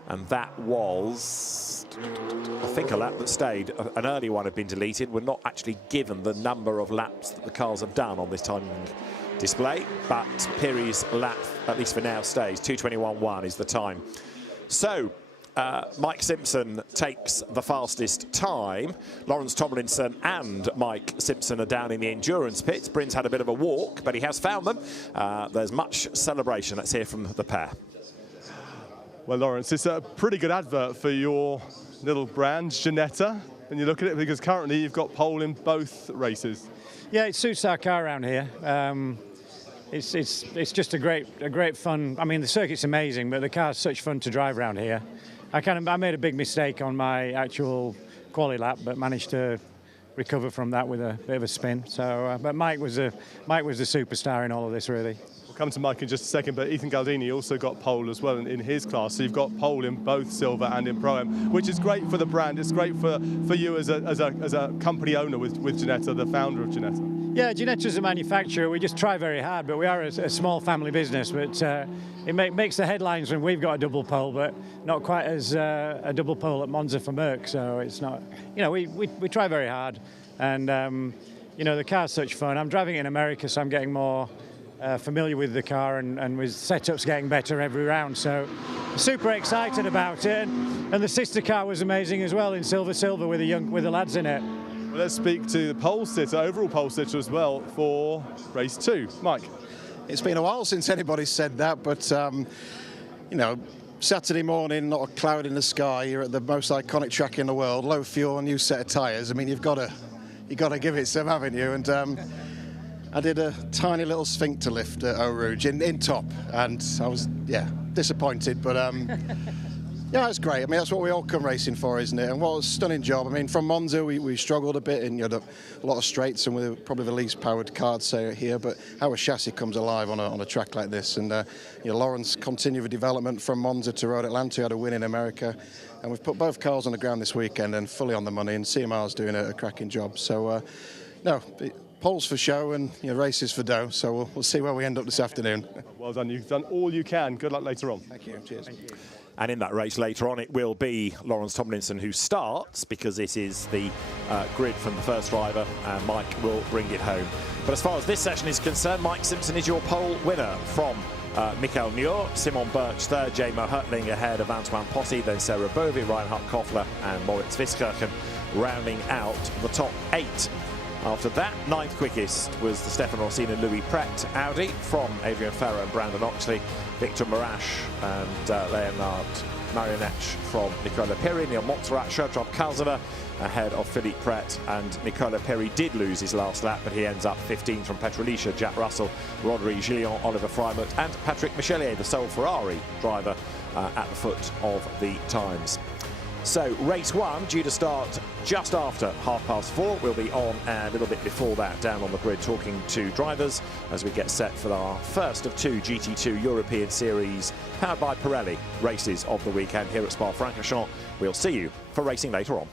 And that was, I think, a lap that stayed. An early one had been deleted. We're not actually given the number of laps that the cars have done on this timing display, but Piri's lap, at least for now, stays. 2:21.1 is the time. So Mike Simpson takes the fastest time. Lawrence Tomlinson and Mike Simpson are down in the endurance pits. Bryn's had a bit of a walk, but he has found them. There's much celebration. Let's hear from the pair. Well, Lawrence, it's a pretty good advert for your little brand, Ginetta, when you look at it, because currently you've got pole in both races. Yeah, it suits our car around here. It's just a great fun. I mean, the circuit's amazing, but the car's such fun to drive around here. I made a big mistake on my actual quali lap, but managed to recover from that with a bit of a spin. So, but Mike was the superstar in all of this, really. We'll come to Mike in just a second, but Ethan Galdini also got pole as well in his class. So you've got pole in both Silver and in Pro-Am, which is great for the brand. It's great for you as a company owner with Ginetta, the founder of Ginetta. Yeah, Ginetta's a manufacturer. We just try very hard, but we are a small family business. But it makes the headlines when we've got a double pole, but not quite as a double pole at Monza for Merck. So it's not, we try very hard, and the car's such fun. I'm driving it in America, so I'm getting more familiar with the car, and with setups getting better every round. So super excited about it, and the sister car was amazing as well in Silver with the lads in it. Well, let's speak to the pole sitter, overall pole sitter as well for race 2. Mike. It's been a while since anybody's said that, but Saturday morning, not a cloud in the sky. You're at the most iconic track in the world. Low fuel, new set of tyres. I mean, you've got to give it some, haven't you? And I did a tiny little sphincter lift at Eau Rouge in top, and I was disappointed, but yeah, it's great. I mean, that's what we all come racing for, isn't it? And what a stunning job. I mean, from Monza, we struggled a bit, and you had a lot of straights, and we're probably the least powered card here. But our chassis comes alive on a track like this, and Lawrence continued the development from Monza to Road Atlanta. He had a win in America, and we've put both cars on the ground this weekend and fully on the money. And CMR's doing a cracking job. So poles for show and races for dough. So we'll see where we end up this afternoon. Well done. You've done all you can. Good luck later on. Thank you. Cheers. Thank you. And in that race later on, it will be Lawrence Tomlinson who starts, because this is the grid from the first driver, and Mike will bring it home. But as far as this session is concerned, Mike Simpson is your pole winner from Michael Muir, Simon Birch third, J-Mo Hurtling ahead of Antoine Posse, then Sarah Bovy, Reinhard Koffler and Moritz Wiskirchen rounding out the top 8. After that, 9th quickest was the Stefan Rossin and Louis Pret Audi from Adrian Ferrer and Brandon Oxley, Victor Marash and Leonard Marionetch from Nicola Peri, Neil Montserrat, Shertrop Kalzada ahead of Philippe Pret, and Nicola Peri did lose his last lap, but he ends up 15 from Petrolicia, Jack Russell, Rodri Gillian, Oliver Frymont and Patrick Michelier, the sole Ferrari driver at the foot of the times. So race 1 due to start just after 4:30. We'll be on a little bit before that down on the grid talking to drivers as we get set for our first of 2 GT2 European Series powered by Pirelli races of the weekend here at Spa-Francorchamps. We'll see you for racing later on.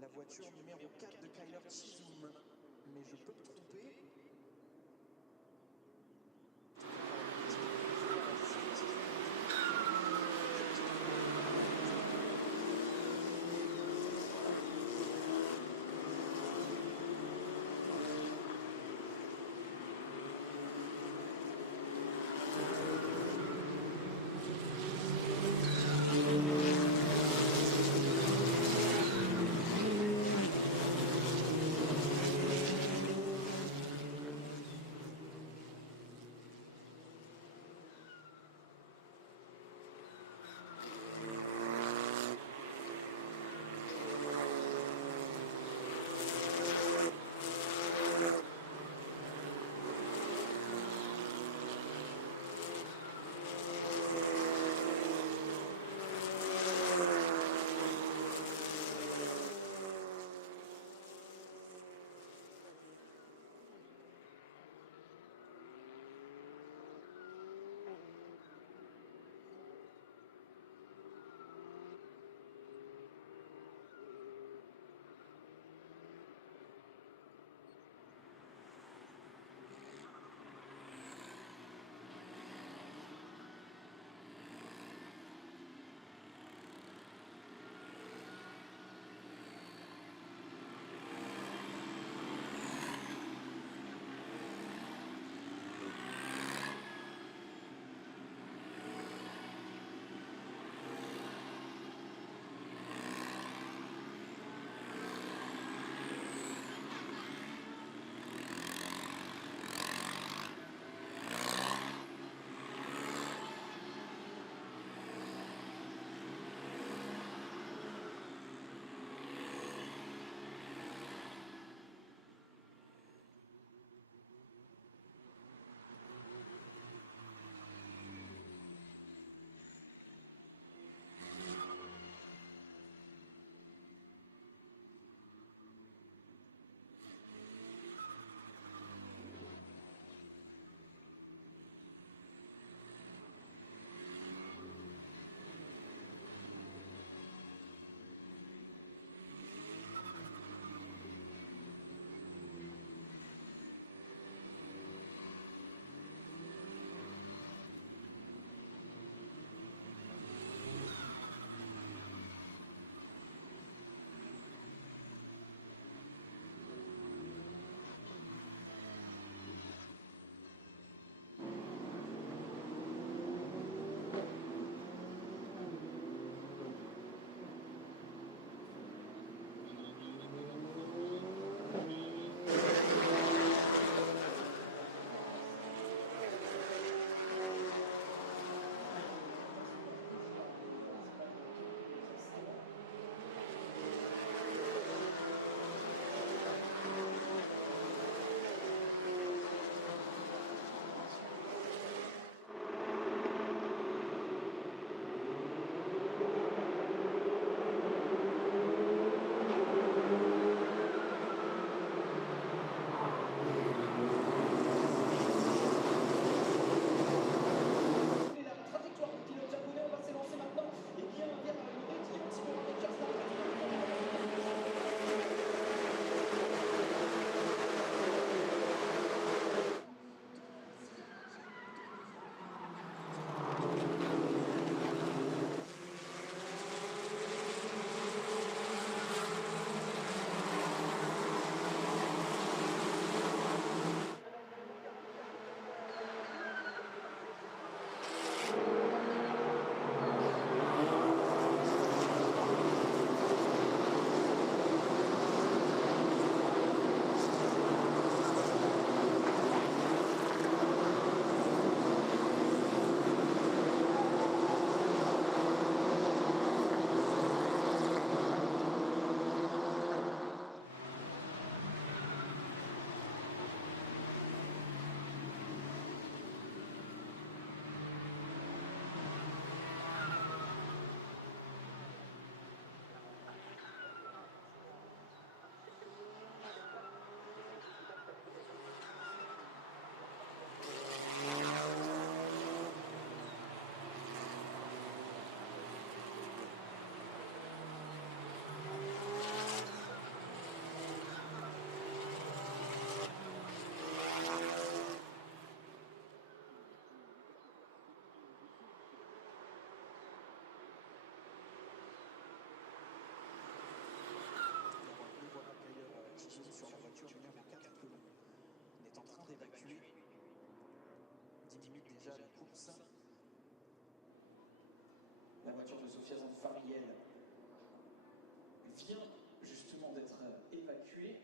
La voiture numéro 4 de Kyler Chisholm, mais je peux me tromper. déjà la course. La voiture de Sofia Zanfariel vient justement d'être évacuée.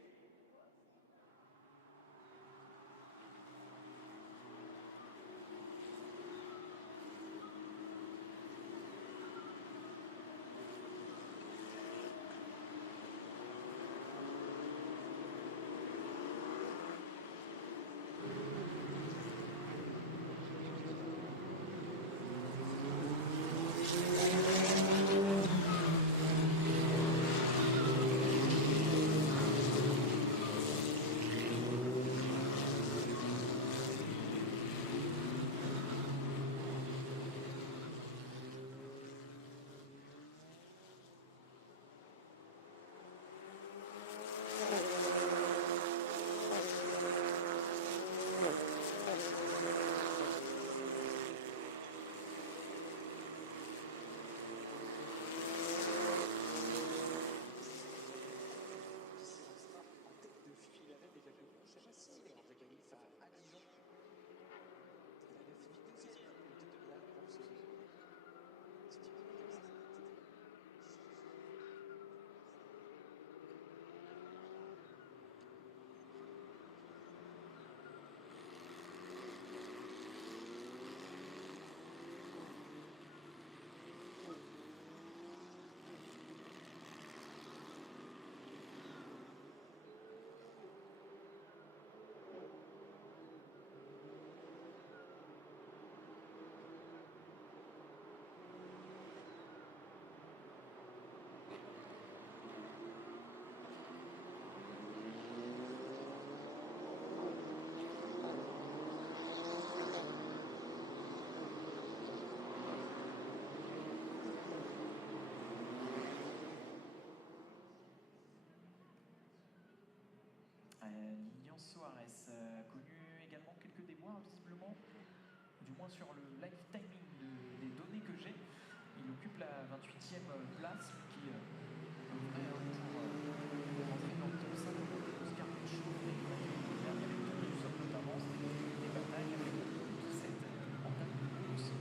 Lilian Soares a connu également quelques déboires visiblement, du moins sur le live timing des données que j'ai. Il occupe la 28e place, qui devrait pour rentrer dans le top 5 de Oscar et avec nous sommes notamment des batailles avec cette entame de course.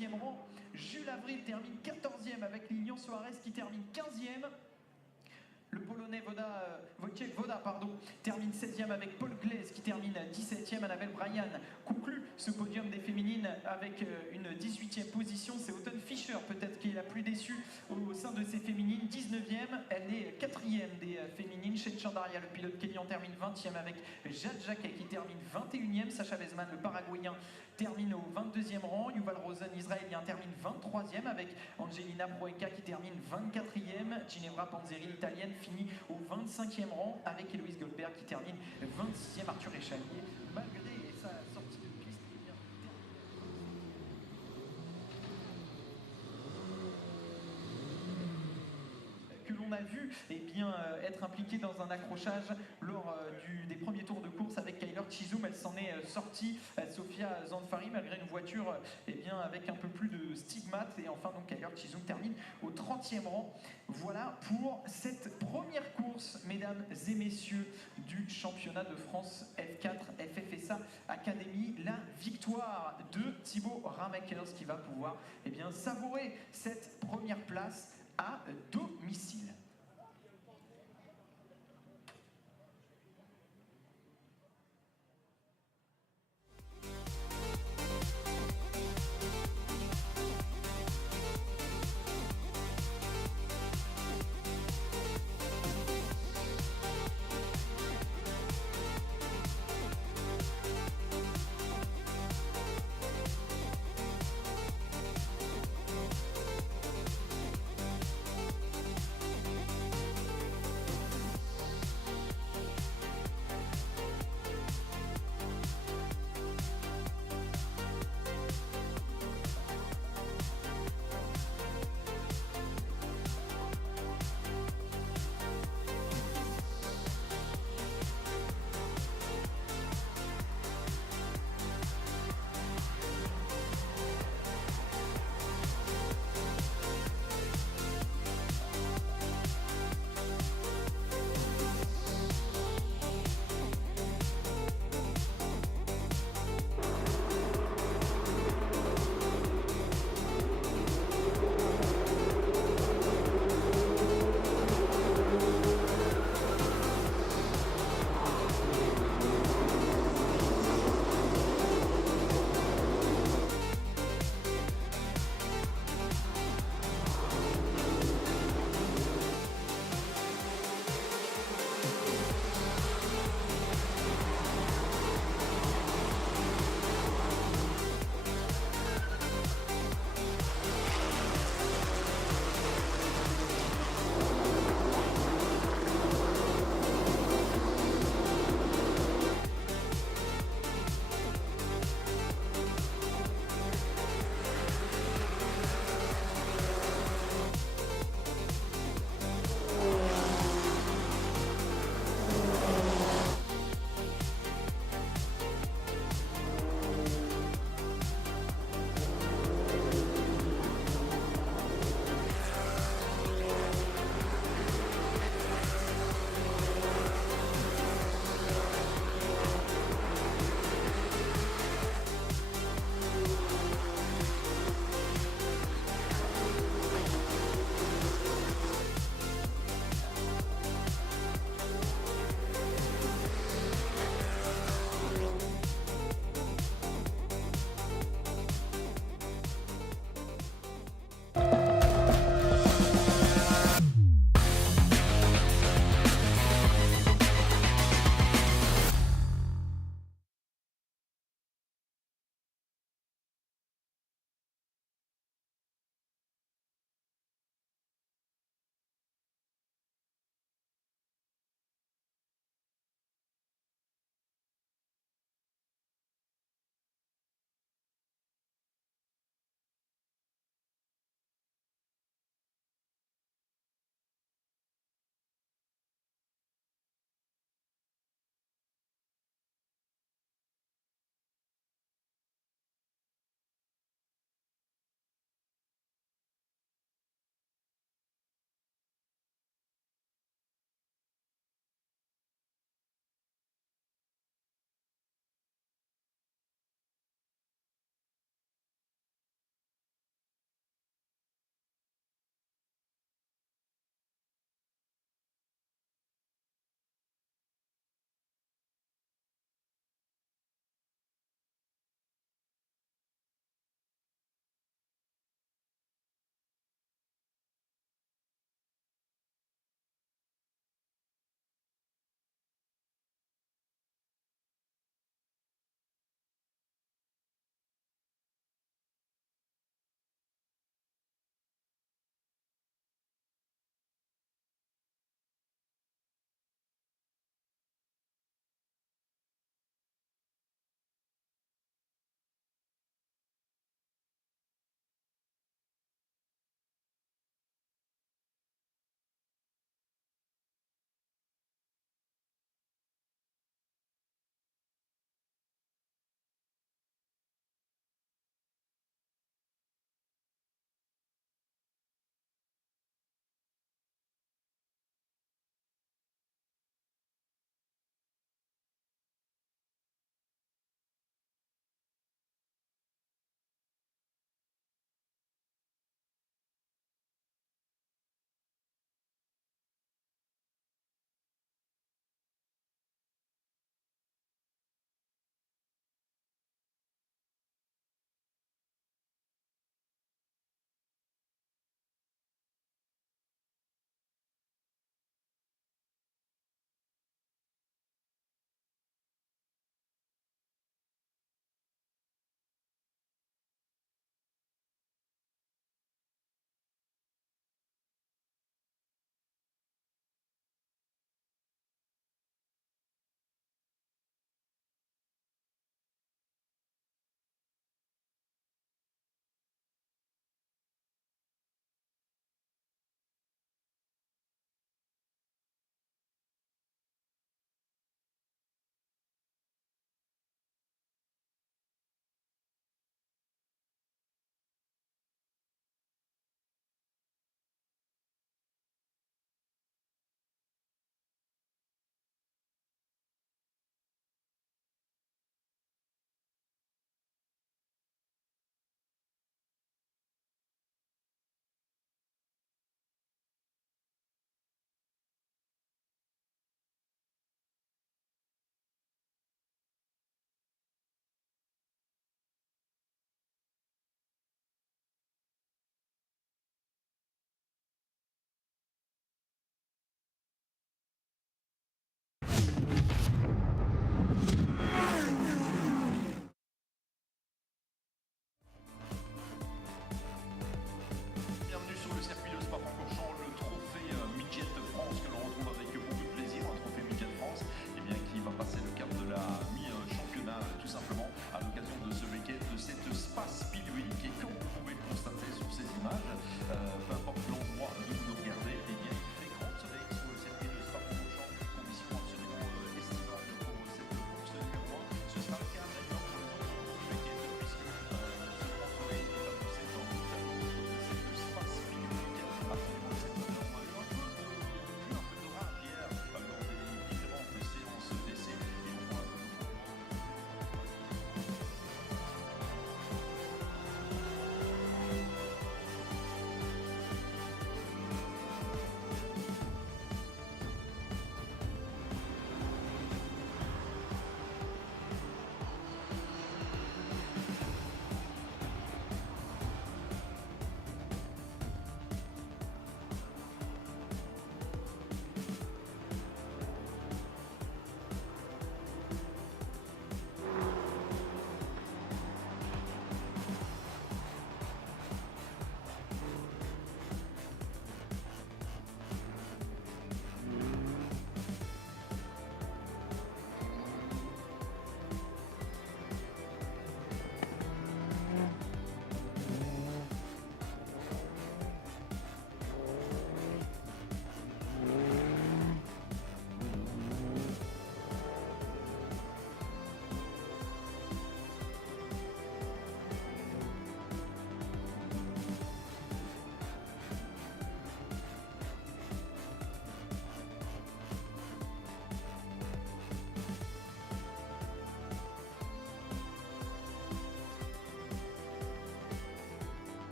11e rang. Jules Avril termine 14e avec Lilian Soares qui termine 15e. Le Polonais Wojciech Woda termine 16e avec Paul Glaise qui termine 17e. Annabelle Bryan conclut ce podium des féminines avec une 18e position. C'est Autumn Fischer peut-être qui est la plus déçue au sein de ces féminines. 19e, elle est 4e des féminines. Shane Chandaria, le pilote kenyan, termine 20e avec Jade Jacquet qui termine 21e. Sacha Weisman, le paraguayen, termine au 22e rang. Yuval Rosen, israélien, termine 23e avec Angelina Proenca qui termine 24e. Ginevra Panzeri, italienne, finit au 25e rang avec Héloïse Goldberg qui termine 26e. Arthur Échalier, malgré sa sortie de piste, que l'on a vu être impliqué dans un accrochage lors des premiers tours de course avec Kyler Chisholm. Elle s'en est sortie, Sofia Zanfari, malgré une voiture avec un peu plus de stigmates. Et enfin, donc, Kyler Chisholm termine au 30e rang. Voilà pour cette première course, mesdames et messieurs, du championnat de France F4 FFSA Academy. La victoire de Thibaut Ramakers qui va pouvoir savourer cette première place à domicile.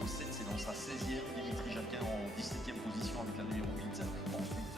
numéro 7, c'est dans sa 16e. Dimitri Jacquin en 17e position avec la numéro 8. Ensuite,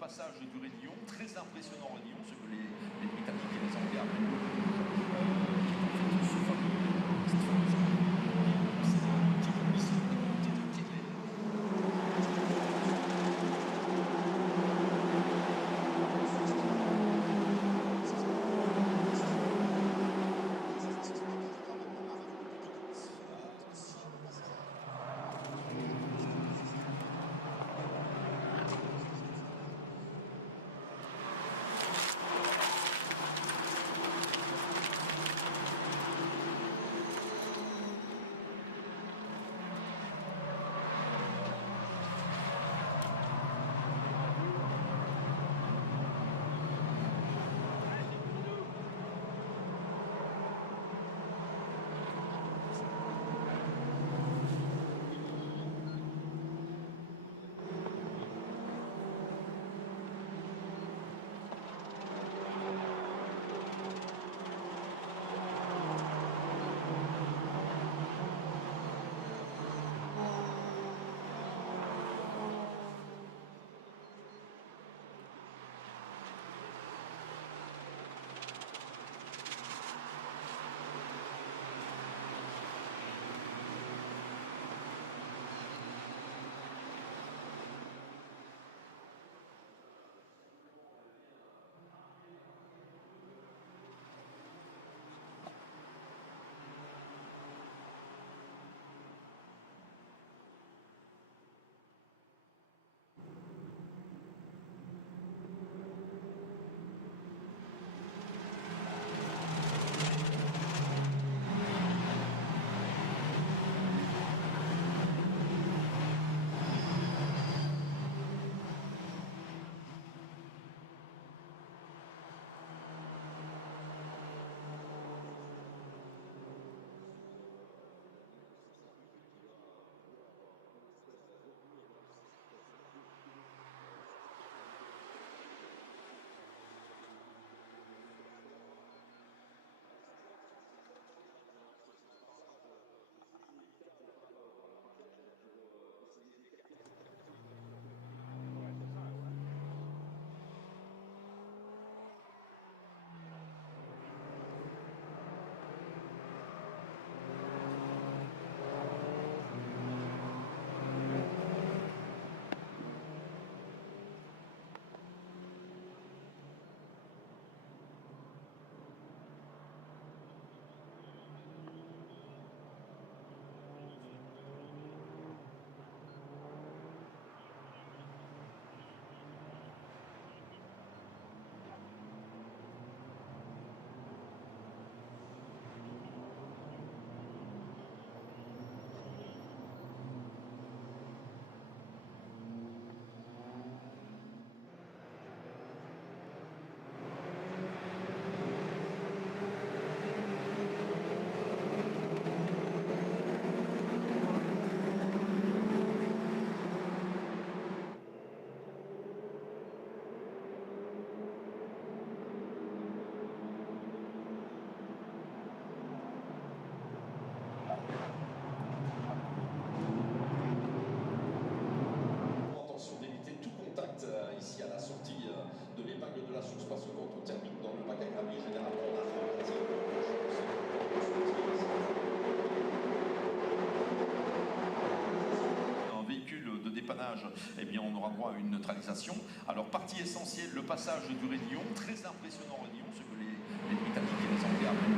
passage du raidillon, très impressionnant raidillon, ce que les Britanniques et les Anglais appellent ici à la sortie de l'épingle de la source, parce que quand on termine dans le bac à gravier, généralement on a un véhicule de dépannage, eh bien on aura droit à une neutralisation. Alors partie essentielle, le passage du raidillon, très impressionnant raidillon, ce que les Britanniques et les Anglais appellent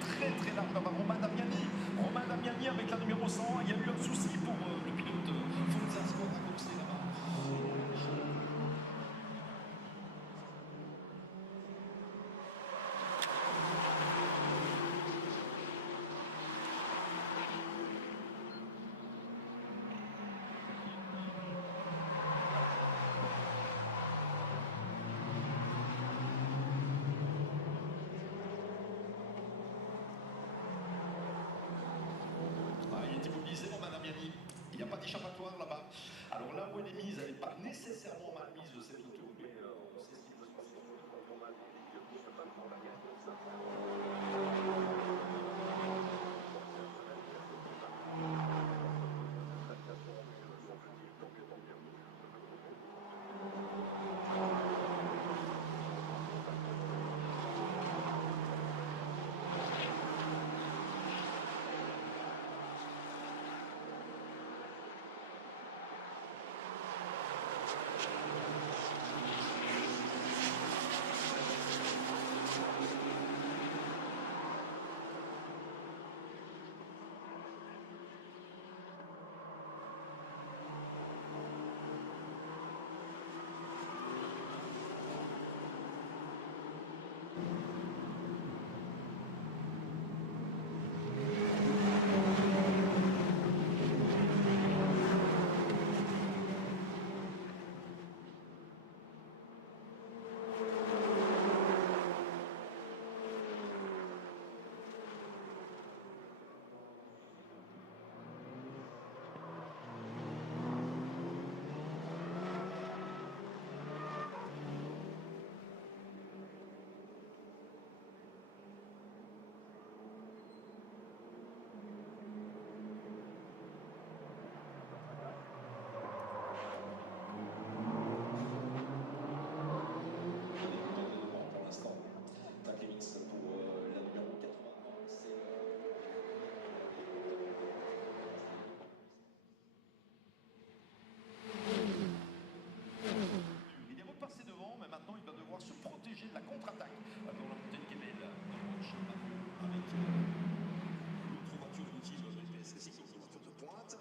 très très large devant Romain Damiani. Romain Damiani avec la numéro 100. Il y a eu un souci pour le pilote Forza Sport à courser là-bas. Il est immobilisé, Romain Damiani. Il n'y a pas d'échappatoire là-bas. Alors là où elle est mise, elle n'est pas nécessairement mal mise de cette auto, mais on sait ce qu'il peut se passer. Il est repassé devant, mais maintenant il va devoir se protéger de la contre-attaque dans la montée de Québec. Avec l'autre voiture utile de l'EPS, c'est une voiture de pointe.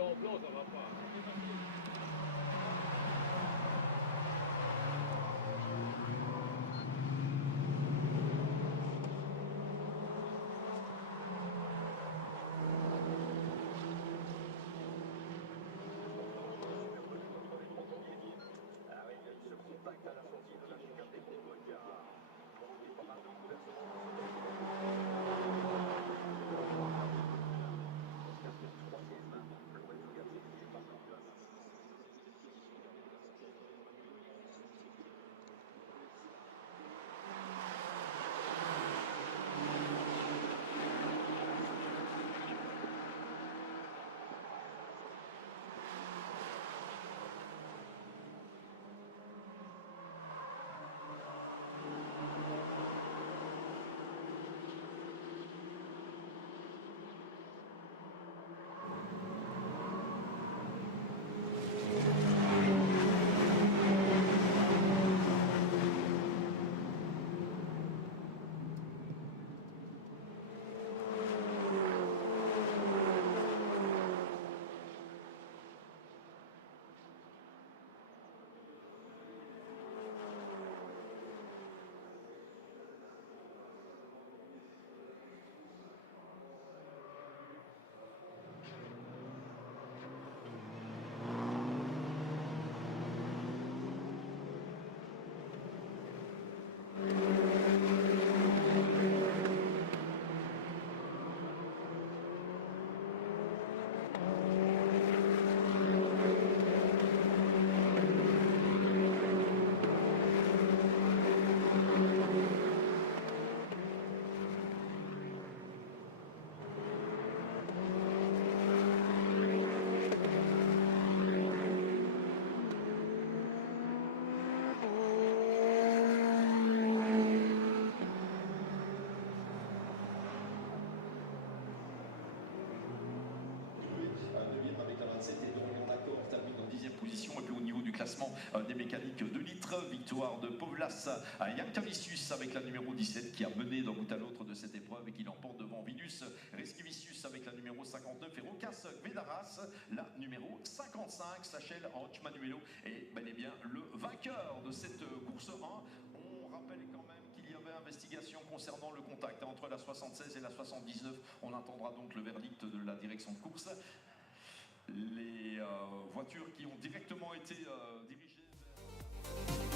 En blanc, ça va pas. classement des mécaniques 2 litres. Victoire de Povlas à Jankavicius avec la numéro 17 qui a mené d'un bout à l'autre de cette épreuve et qui l'emporte devant Vinus Reskivicius avec la numéro 59 et Rokas Gvedaras, la numéro 55. Sachel Roch Manuelo est bel et bien le vainqueur de cette course 1. On rappelle quand même qu'il y avait investigation concernant le contact entre la 76 et la 79. On attendra donc le verdict de la direction de course. Les voitures qui ont directement été dirigées vers...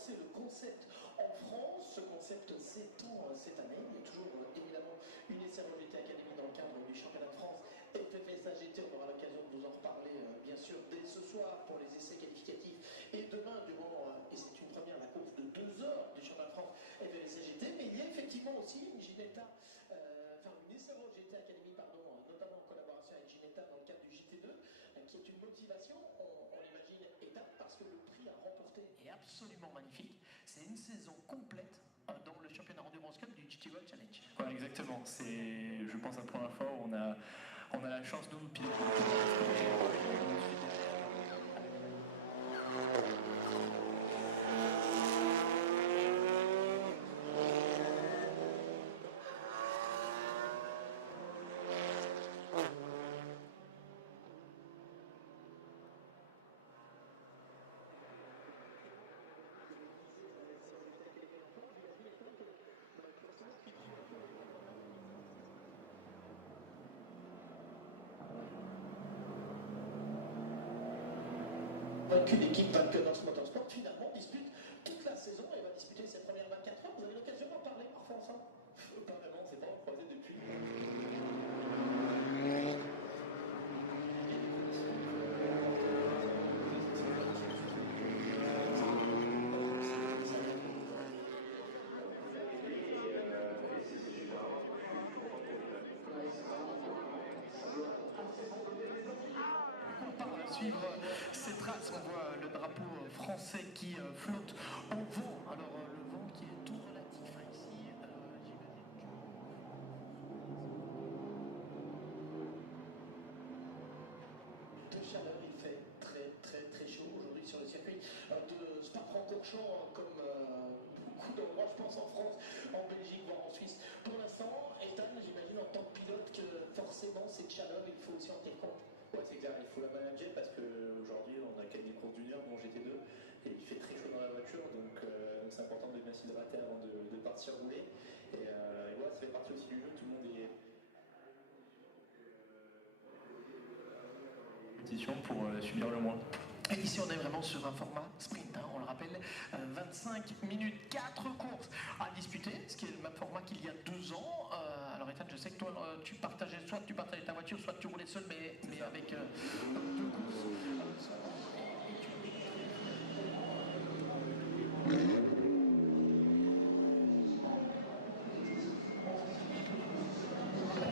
lancé le concept en France. Ce concept s'étend cette année. Il y a toujours évidemment une SRO GT Academy dans le cadre du championnat de France. FFSA GT, on aura l'occasion de vous en reparler bien sûr dès ce soir pour les essais qualificatifs. Et demain, et c'est une première, la course de 2 heures du championnat de France FFSA GT. Mais il y a effectivement aussi une Ginetta, une SRO GT Academy, notamment en collaboration avec Ginetta dans le cadre du JT2, qui est une motivation, on l'imagine, étape parce que le prix à remporter est absolument magnifique. C'est une saison complète dans le championnat Endurance Cup du GT World Challenge. Ouais, exactement. C'est, je pense, la première fois où on a la chance, nous, pilotes. Qu'une équipe NOLA Motorsports finalement dispute toute la saison et va disputer ses premières 24 heures. Vous avez l'occasion d'en parler parfois ensemble? Pas vraiment, c'est pas croisé depuis. Suivre ces traces, on voit le drapeau français qui flotte au vent. Alors le vent qui est tout relatif ici, de chaleur, il fait très chaud aujourd'hui sur le circuit de Spa-Francorchamps, comme beaucoup d'endroits, je pense en France, en Belgique, voire en Suisse. Pour l'instant, Ethan, j'imagine en tant que pilote que forcément cette chaleur, il faut aussi en tenir compte. Ouais, c'est clair, il faut la manager parce qu'aujourd'hui on a gagné course d'une heure, bon GT2, et il fait très chaud dans la voiture, donc c'est important de bien s'hydrater avant de partir rouler. Et ouais, ça fait partie aussi du jeu, tout le monde est. Compétition pour subir le moins. Et ici, on est vraiment sur un format sprint, on le rappelle, 25 minutes, 4 courses à disputer, ce qui est le même format qu'il y a 2 ans. Alors Ethan, je sais que toi, tu partageais ta voiture, soit tu roulais seul, mais avec 2 courses.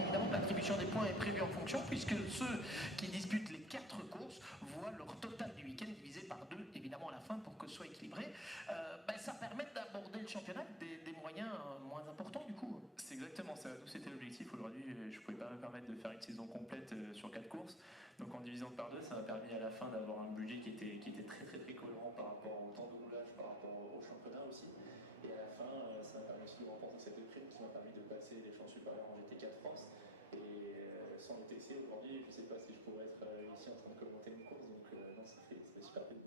Évidemment, l'attribution des points est prévue en fonction, puisque ceux qui disputent les 4 courses voient leur total du week-end divisé par 2, évidemment à la fin, pour que ce soit équilibré. Ça permet d'aborder le championnat avec des moyens moins importants du coup. C'est exactement ça, nous c'était l'objectif. Aujourd'hui, je ne pouvais pas me permettre de faire une saison complète sur 4 courses. Donc en divisant par 2, ça m'a permis à la fin d'avoir un budget qui était très cohérent par rapport au temps de roulage, par rapport au championnat aussi. Et à la fin, ça m'a permis aussi de remporter cette prime qui m'a permis de passer les champs supérieurs en GT4 France. Et sans le TC, aujourd'hui, je ne sais pas si je pourrais être ici en train de commenter une course, donc non, ça fait super plaisir.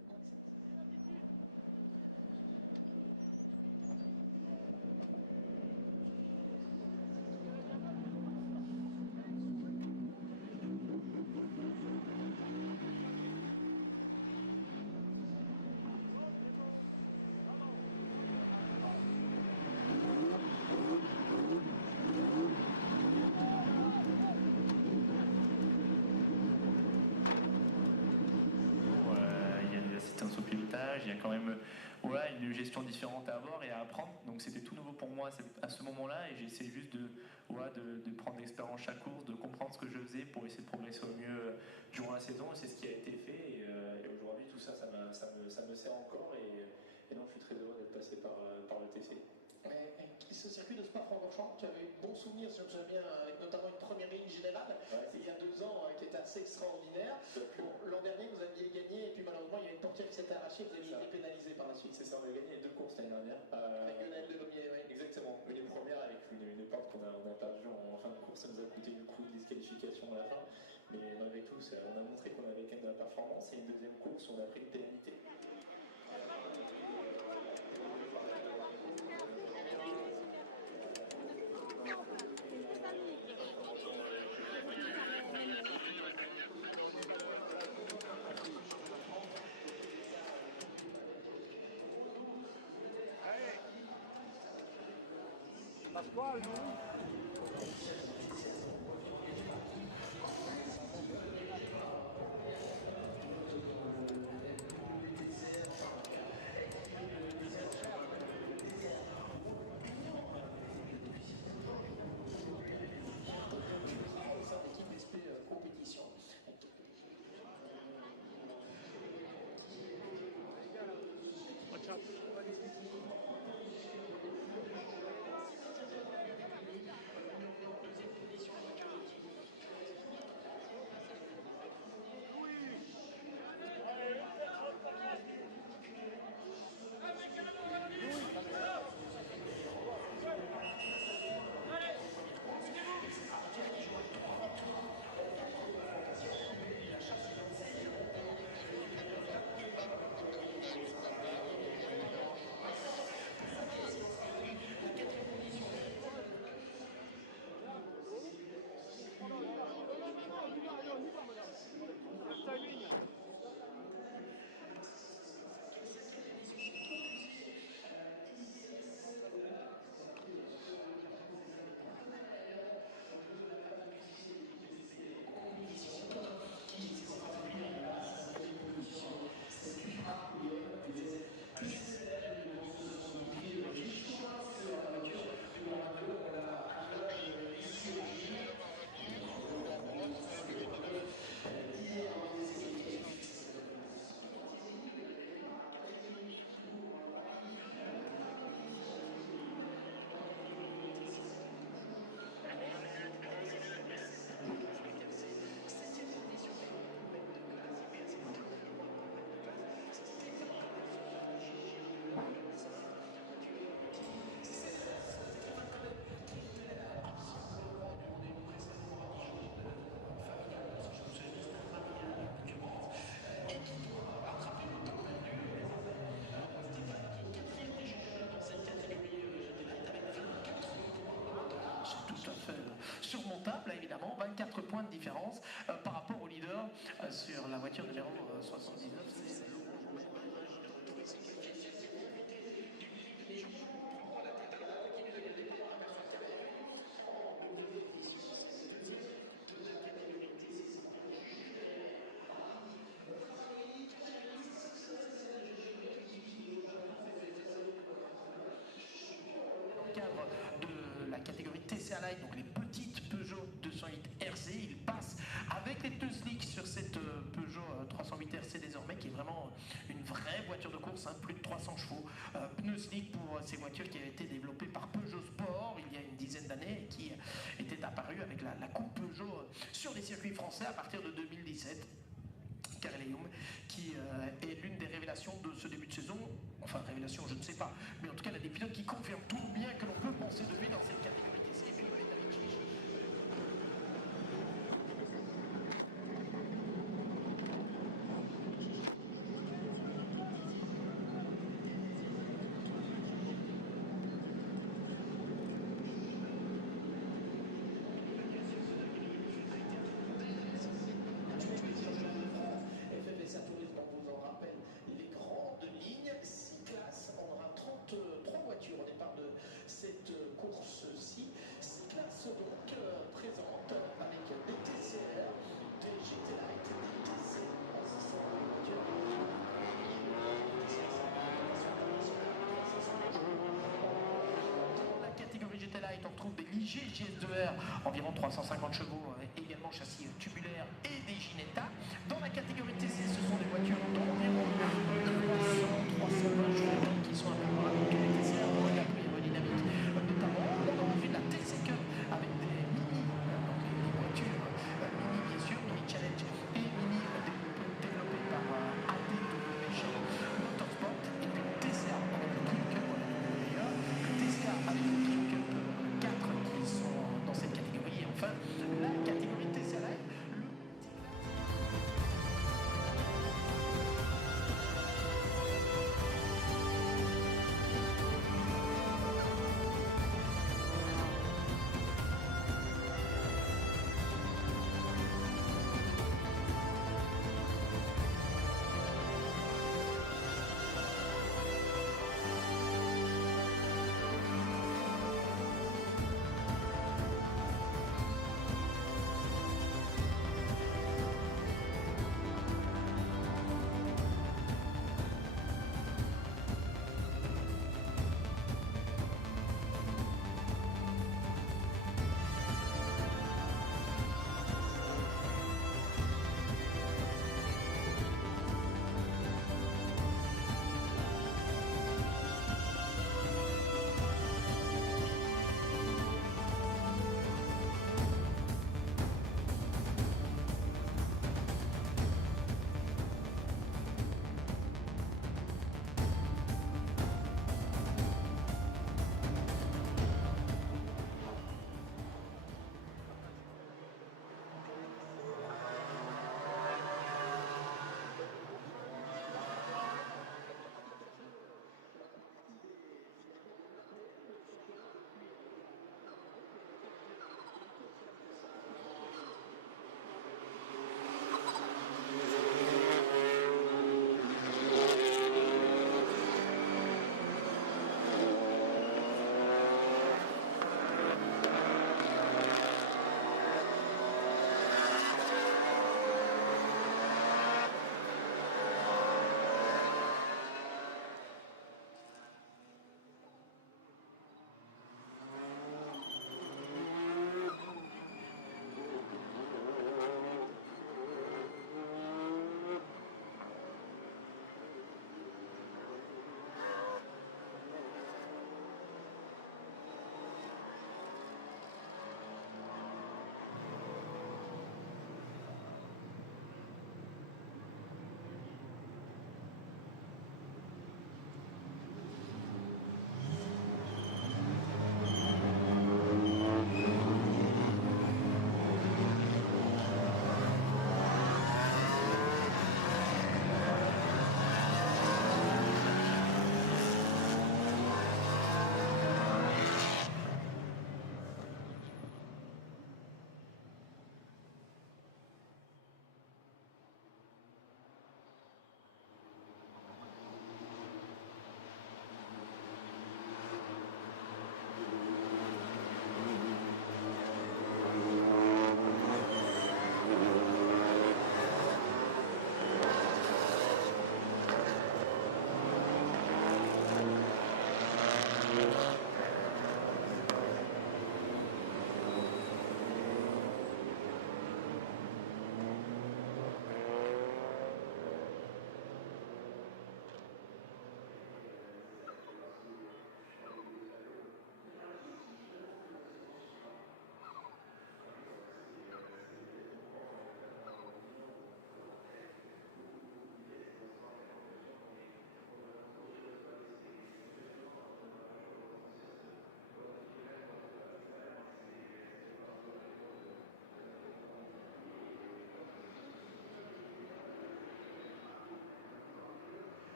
Il y a quand même une gestion différente à avoir et à apprendre. Donc c'était tout nouveau pour moi à ce moment-là et j'ai essayé juste de prendre l'expérience chaque course, de comprendre ce que je faisais pour essayer de progresser au mieux durant la saison. Et c'est ce qui a été fait et aujourd'hui tout ça, ça me sert encore et non, je suis très heureux d'être passé par le TC. Ce circuit de Spa-Francorchamps, tu avais de bons souvenirs, si je me souviens bien, avec notamment une première ligne générale, c'est il y a 2 ans, qui était assez extraordinaire. L'an dernier, vous aviez gagné, et puis malheureusement, il y a une portière qui s'était arrachée, vous aviez été pénalisé par la suite. C'est ça, on a gagné les 2 courses l'année dernière. Avec Lionel Delomier, oui. Exactement, mais les premières avec une porte qu'on a perdue en fin de course, ça nous a coûté du coup une disqualification à la fin. Mais malgré tout, on a montré qu'on avait quand même de la performance et une deuxième course, on a pris une pénalité. Surmontable, évidemment, 24 points de différence par rapport au leader sur la voiture numéro 79. Cadre de la catégorie TCA Light, donc les petites Peugeot 208 RC, il passe avec les deux slicks sur cette Peugeot 308 RC désormais, qui est vraiment une vraie voiture de course, hein, plus de 300 chevaux. Pneus slick pour ces voitures qui avaient été développées par Peugeot Sport il y a une dizaine d'années et qui étaient apparues avec la coupe Peugeot sur les circuits français à partir de 2017. Pirelli, qui est l'une des révélations de ce début de saison. Enfin, révélation, je ne sais pas. Mais en tout cas, il y a des pilotes qui confirment tout le bien que l'on peut penser de lui dans cette catégorie d'essai. Et puis, il est avec Chiche. Au départ de cette course-ci, 6 classes donc présentes avec des TCR, des GT Light, des TCR. Dans la catégorie GT Light, on retrouve des légers GS2R, environ 350 chevaux, également châssis tubulaire et des Ginetta. Dans la catégorie TC, ce sont des voitures d'environ 320 chevaux qui sont un peu moins rapides que les TCR. Notamment, on a vu de la TC Cup avec des mini, donc les voitures mini bien sûr, mini challenge et mini développées par Untitled Motorsports, et puis TCA avec le Twin Cup, TCA avec le Twin Cup 4 qui sont dans cette catégorie, et enfin la catégorie TCA Live.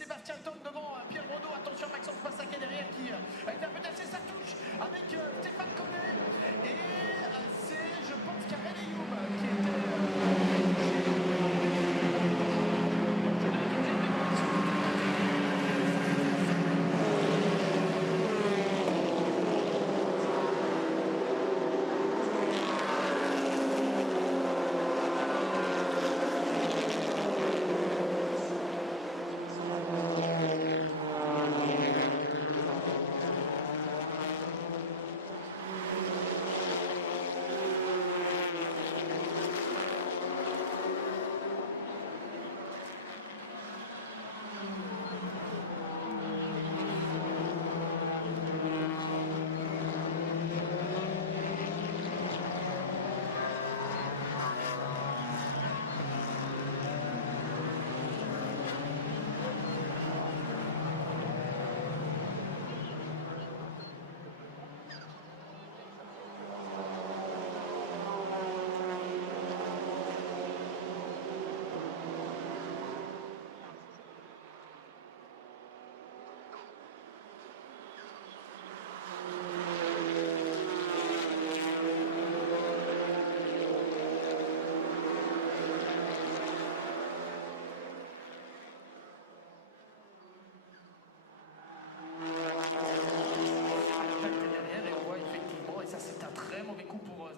Sébastien tombe devant Pierre Rondeau. Attention, Maxence Passaquet derrière qui interprète assez sa touche avec Stéphane Connet. Et c'est, je pense, Karel Eyoub qui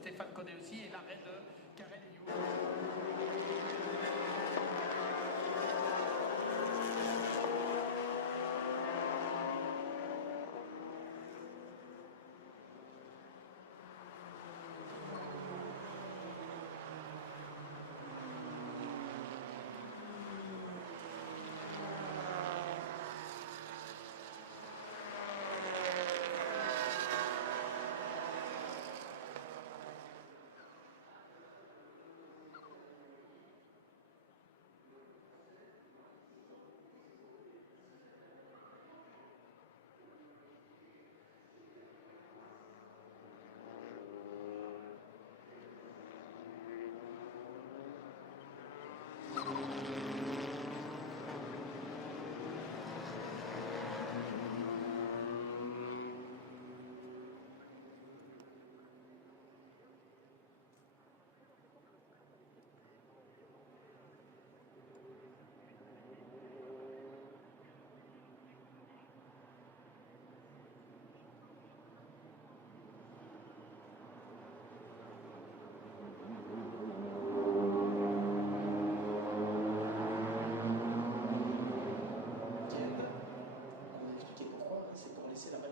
Stéphane Connet aussi, et l'arrêt de Karel Eyoub.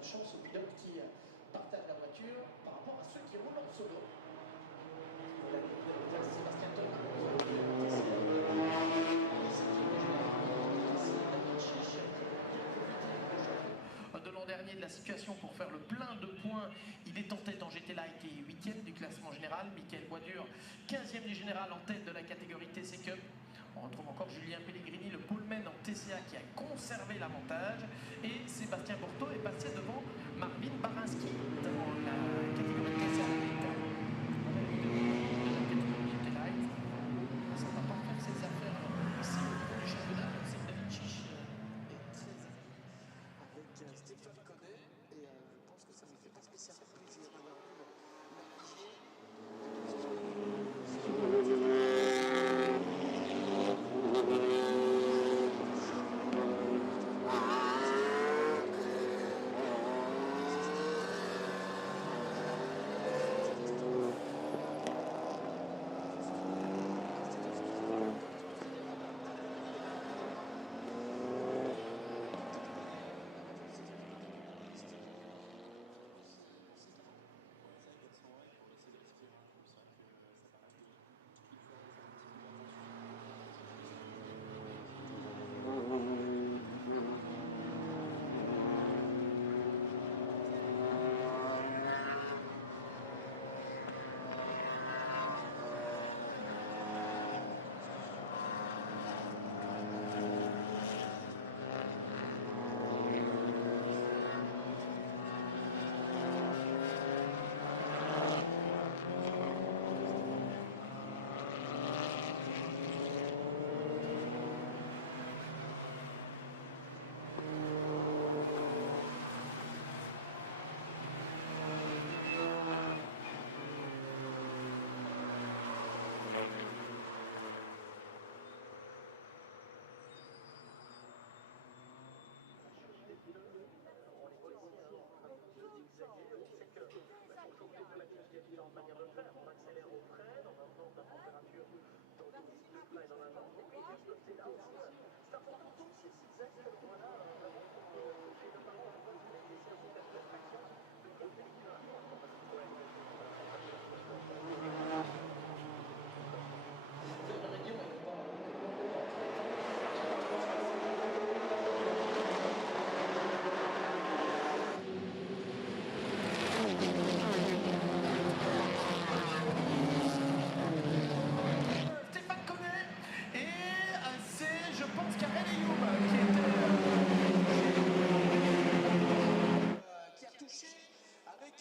Chance aux pilotes qui partagent la voiture par rapport à ceux qui roulent en solo. Sébastien Tom de l'an dernier de la situation pour faire le plein de points. Il est en tête en GT Light et 8e du classement général. Michael Boisdur, 15e du général en tête de la catégorie TC Cup. On retrouve encore Julien Pellegrini, le poleman en TCA qui a conservé l'avantage. Et Sébastien Borto est passé devant Marvin Barinski dans la catégorie TCA. Ça ne va pas faire ses affaires ici au championnat. C'est David Chiche et 13 avec Stéphane Connet. Et je pense que ça ne me fait pas spécialement plaisir d'avoir vu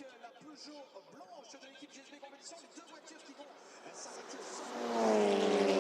avec la Peugeot blanche de l'équipe GSB Compétition, les deux voitures qui vont s'arrêter au sommet.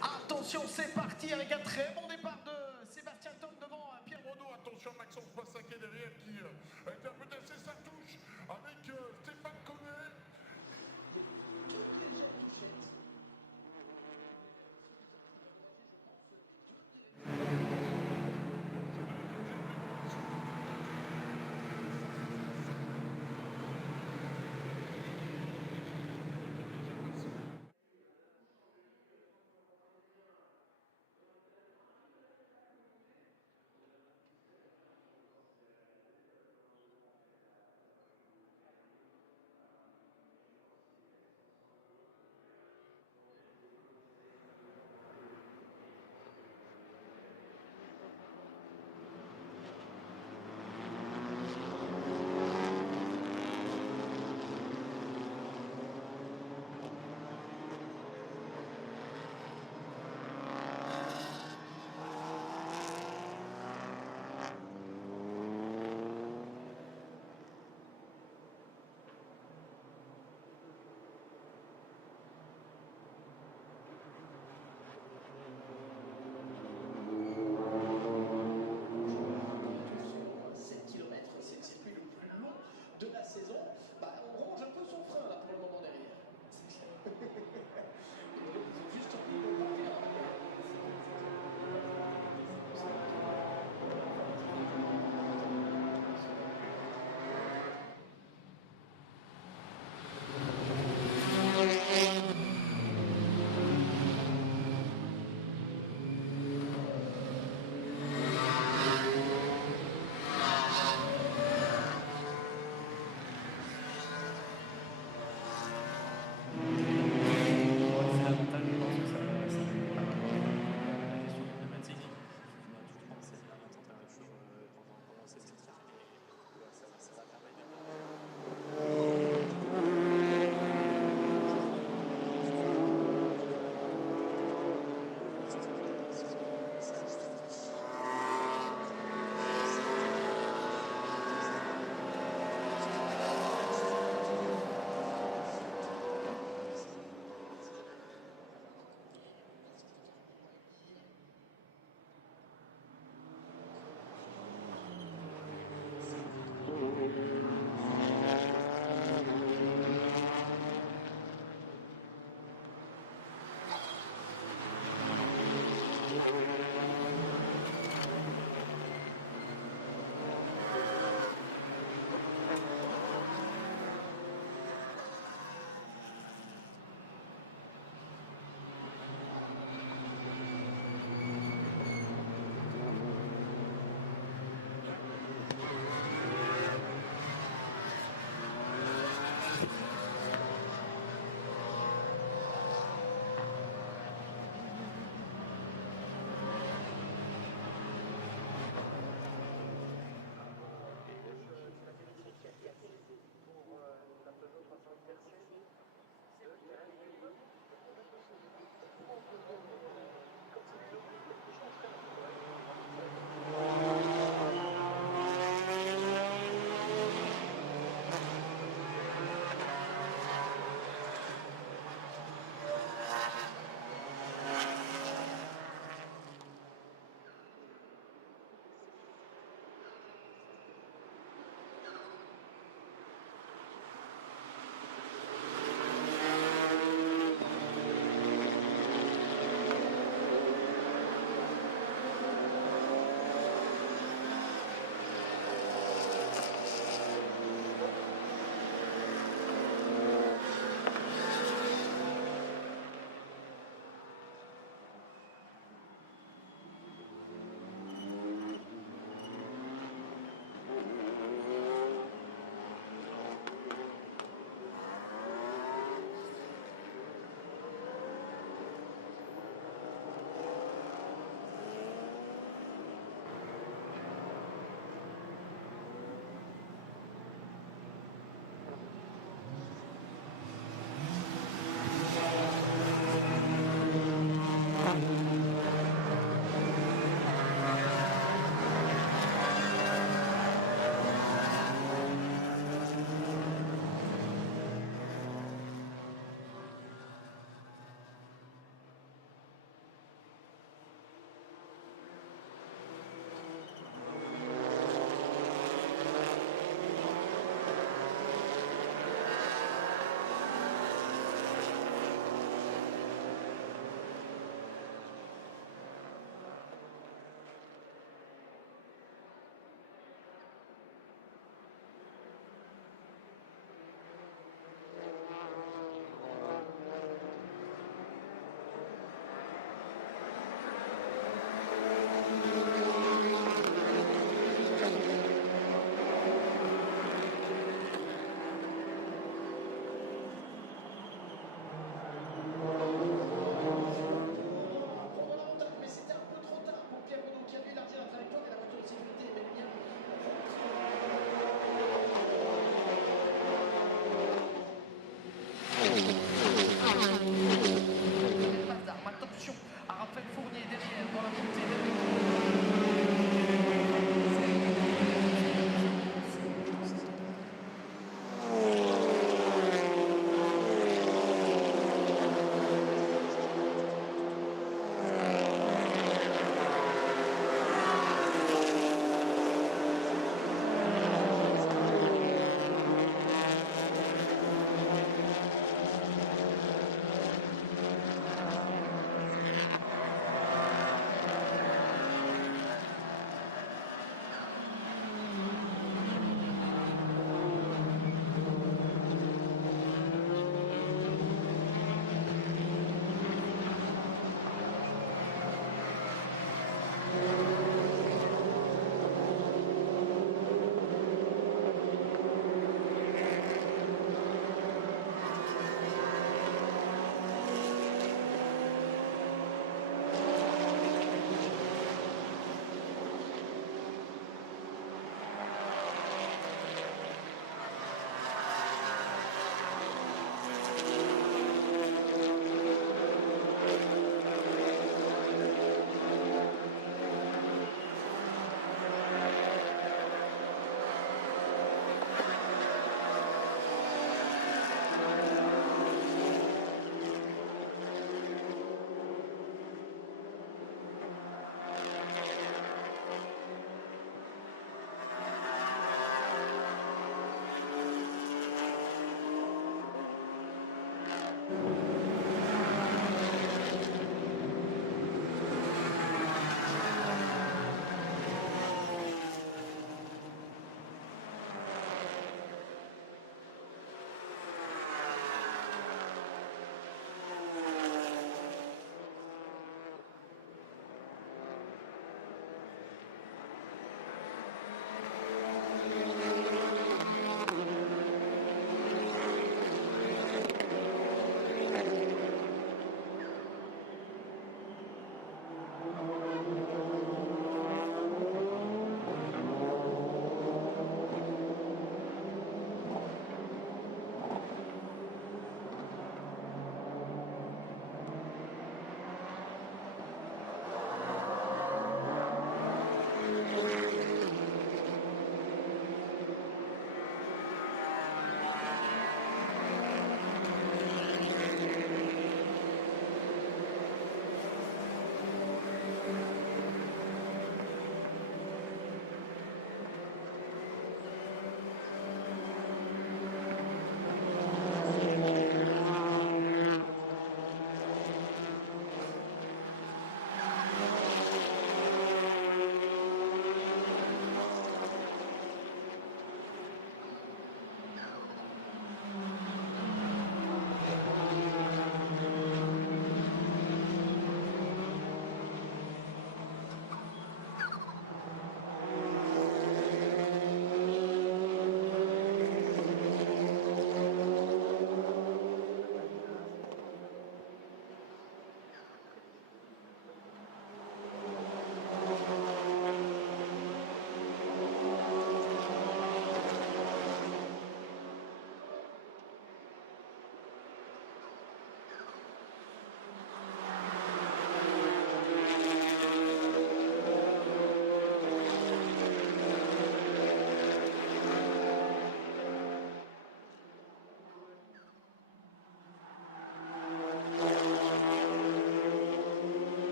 Attention, c'est parti avec un très bon départ de Sébastien Tom devant Pierre Renaud. Attention, Maxence Passaquet derrière qui a un peu tassé sa touche avec Stéphane Connet.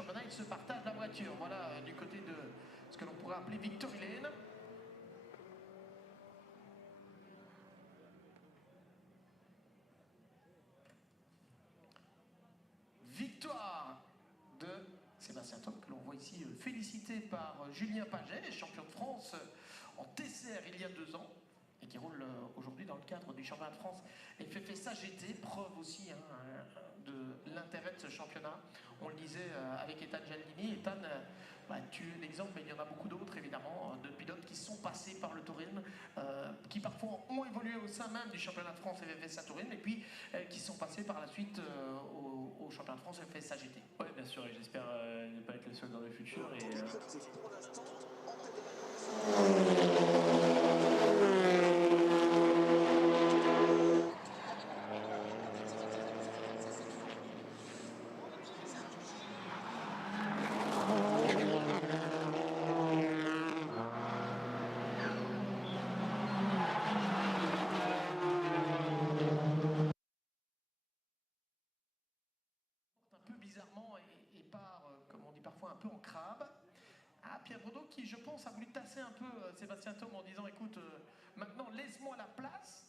championnat, ils se partagent la voiture. Voilà, du côté de ce que l'on pourrait appeler Victory Lane. Victoire de Sébastien Todt, que l'on voit ici félicité par Julien Paget, champion de France en TCR il y a 2 ans, et qui roule aujourd'hui dans le cadre du championnat de France FFSA GT, preuve aussi de l'intérêt de ce championnat. On le disait avec Ethan Gialdini. Ethan, tu es l'exemple, mais il y en a beaucoup d'autres évidemment, de pilotes qui sont passés par le tourisme, qui parfois ont évolué au sein même du championnat de France FFSA Tourisme, et puis qui sont passés par la suite au championnat de France FFSA GT. Oui, bien sûr, et j'espère ne pas être le seul dans le futur. Un peu bizarrement et part, comme on dit parfois, un peu en crabe. Pierre Brodeau qui, je pense, a voulu tasser un peu Sébastien Todt en disant écoute, maintenant laisse-moi la place.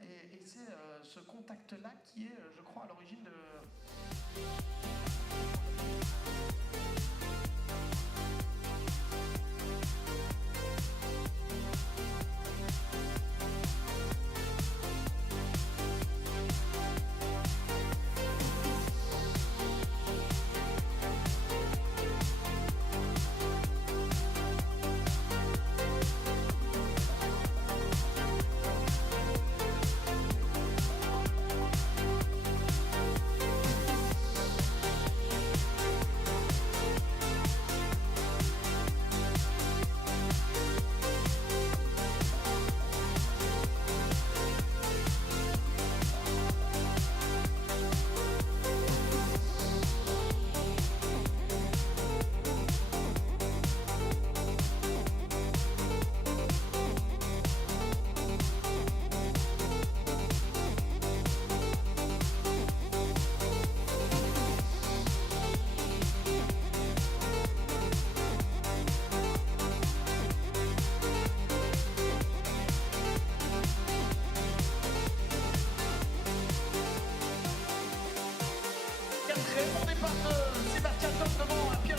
Et c'est ce contact-là qui est, je crois, à l'origine de... Très bon départ de Sébastien Todt devant Pierre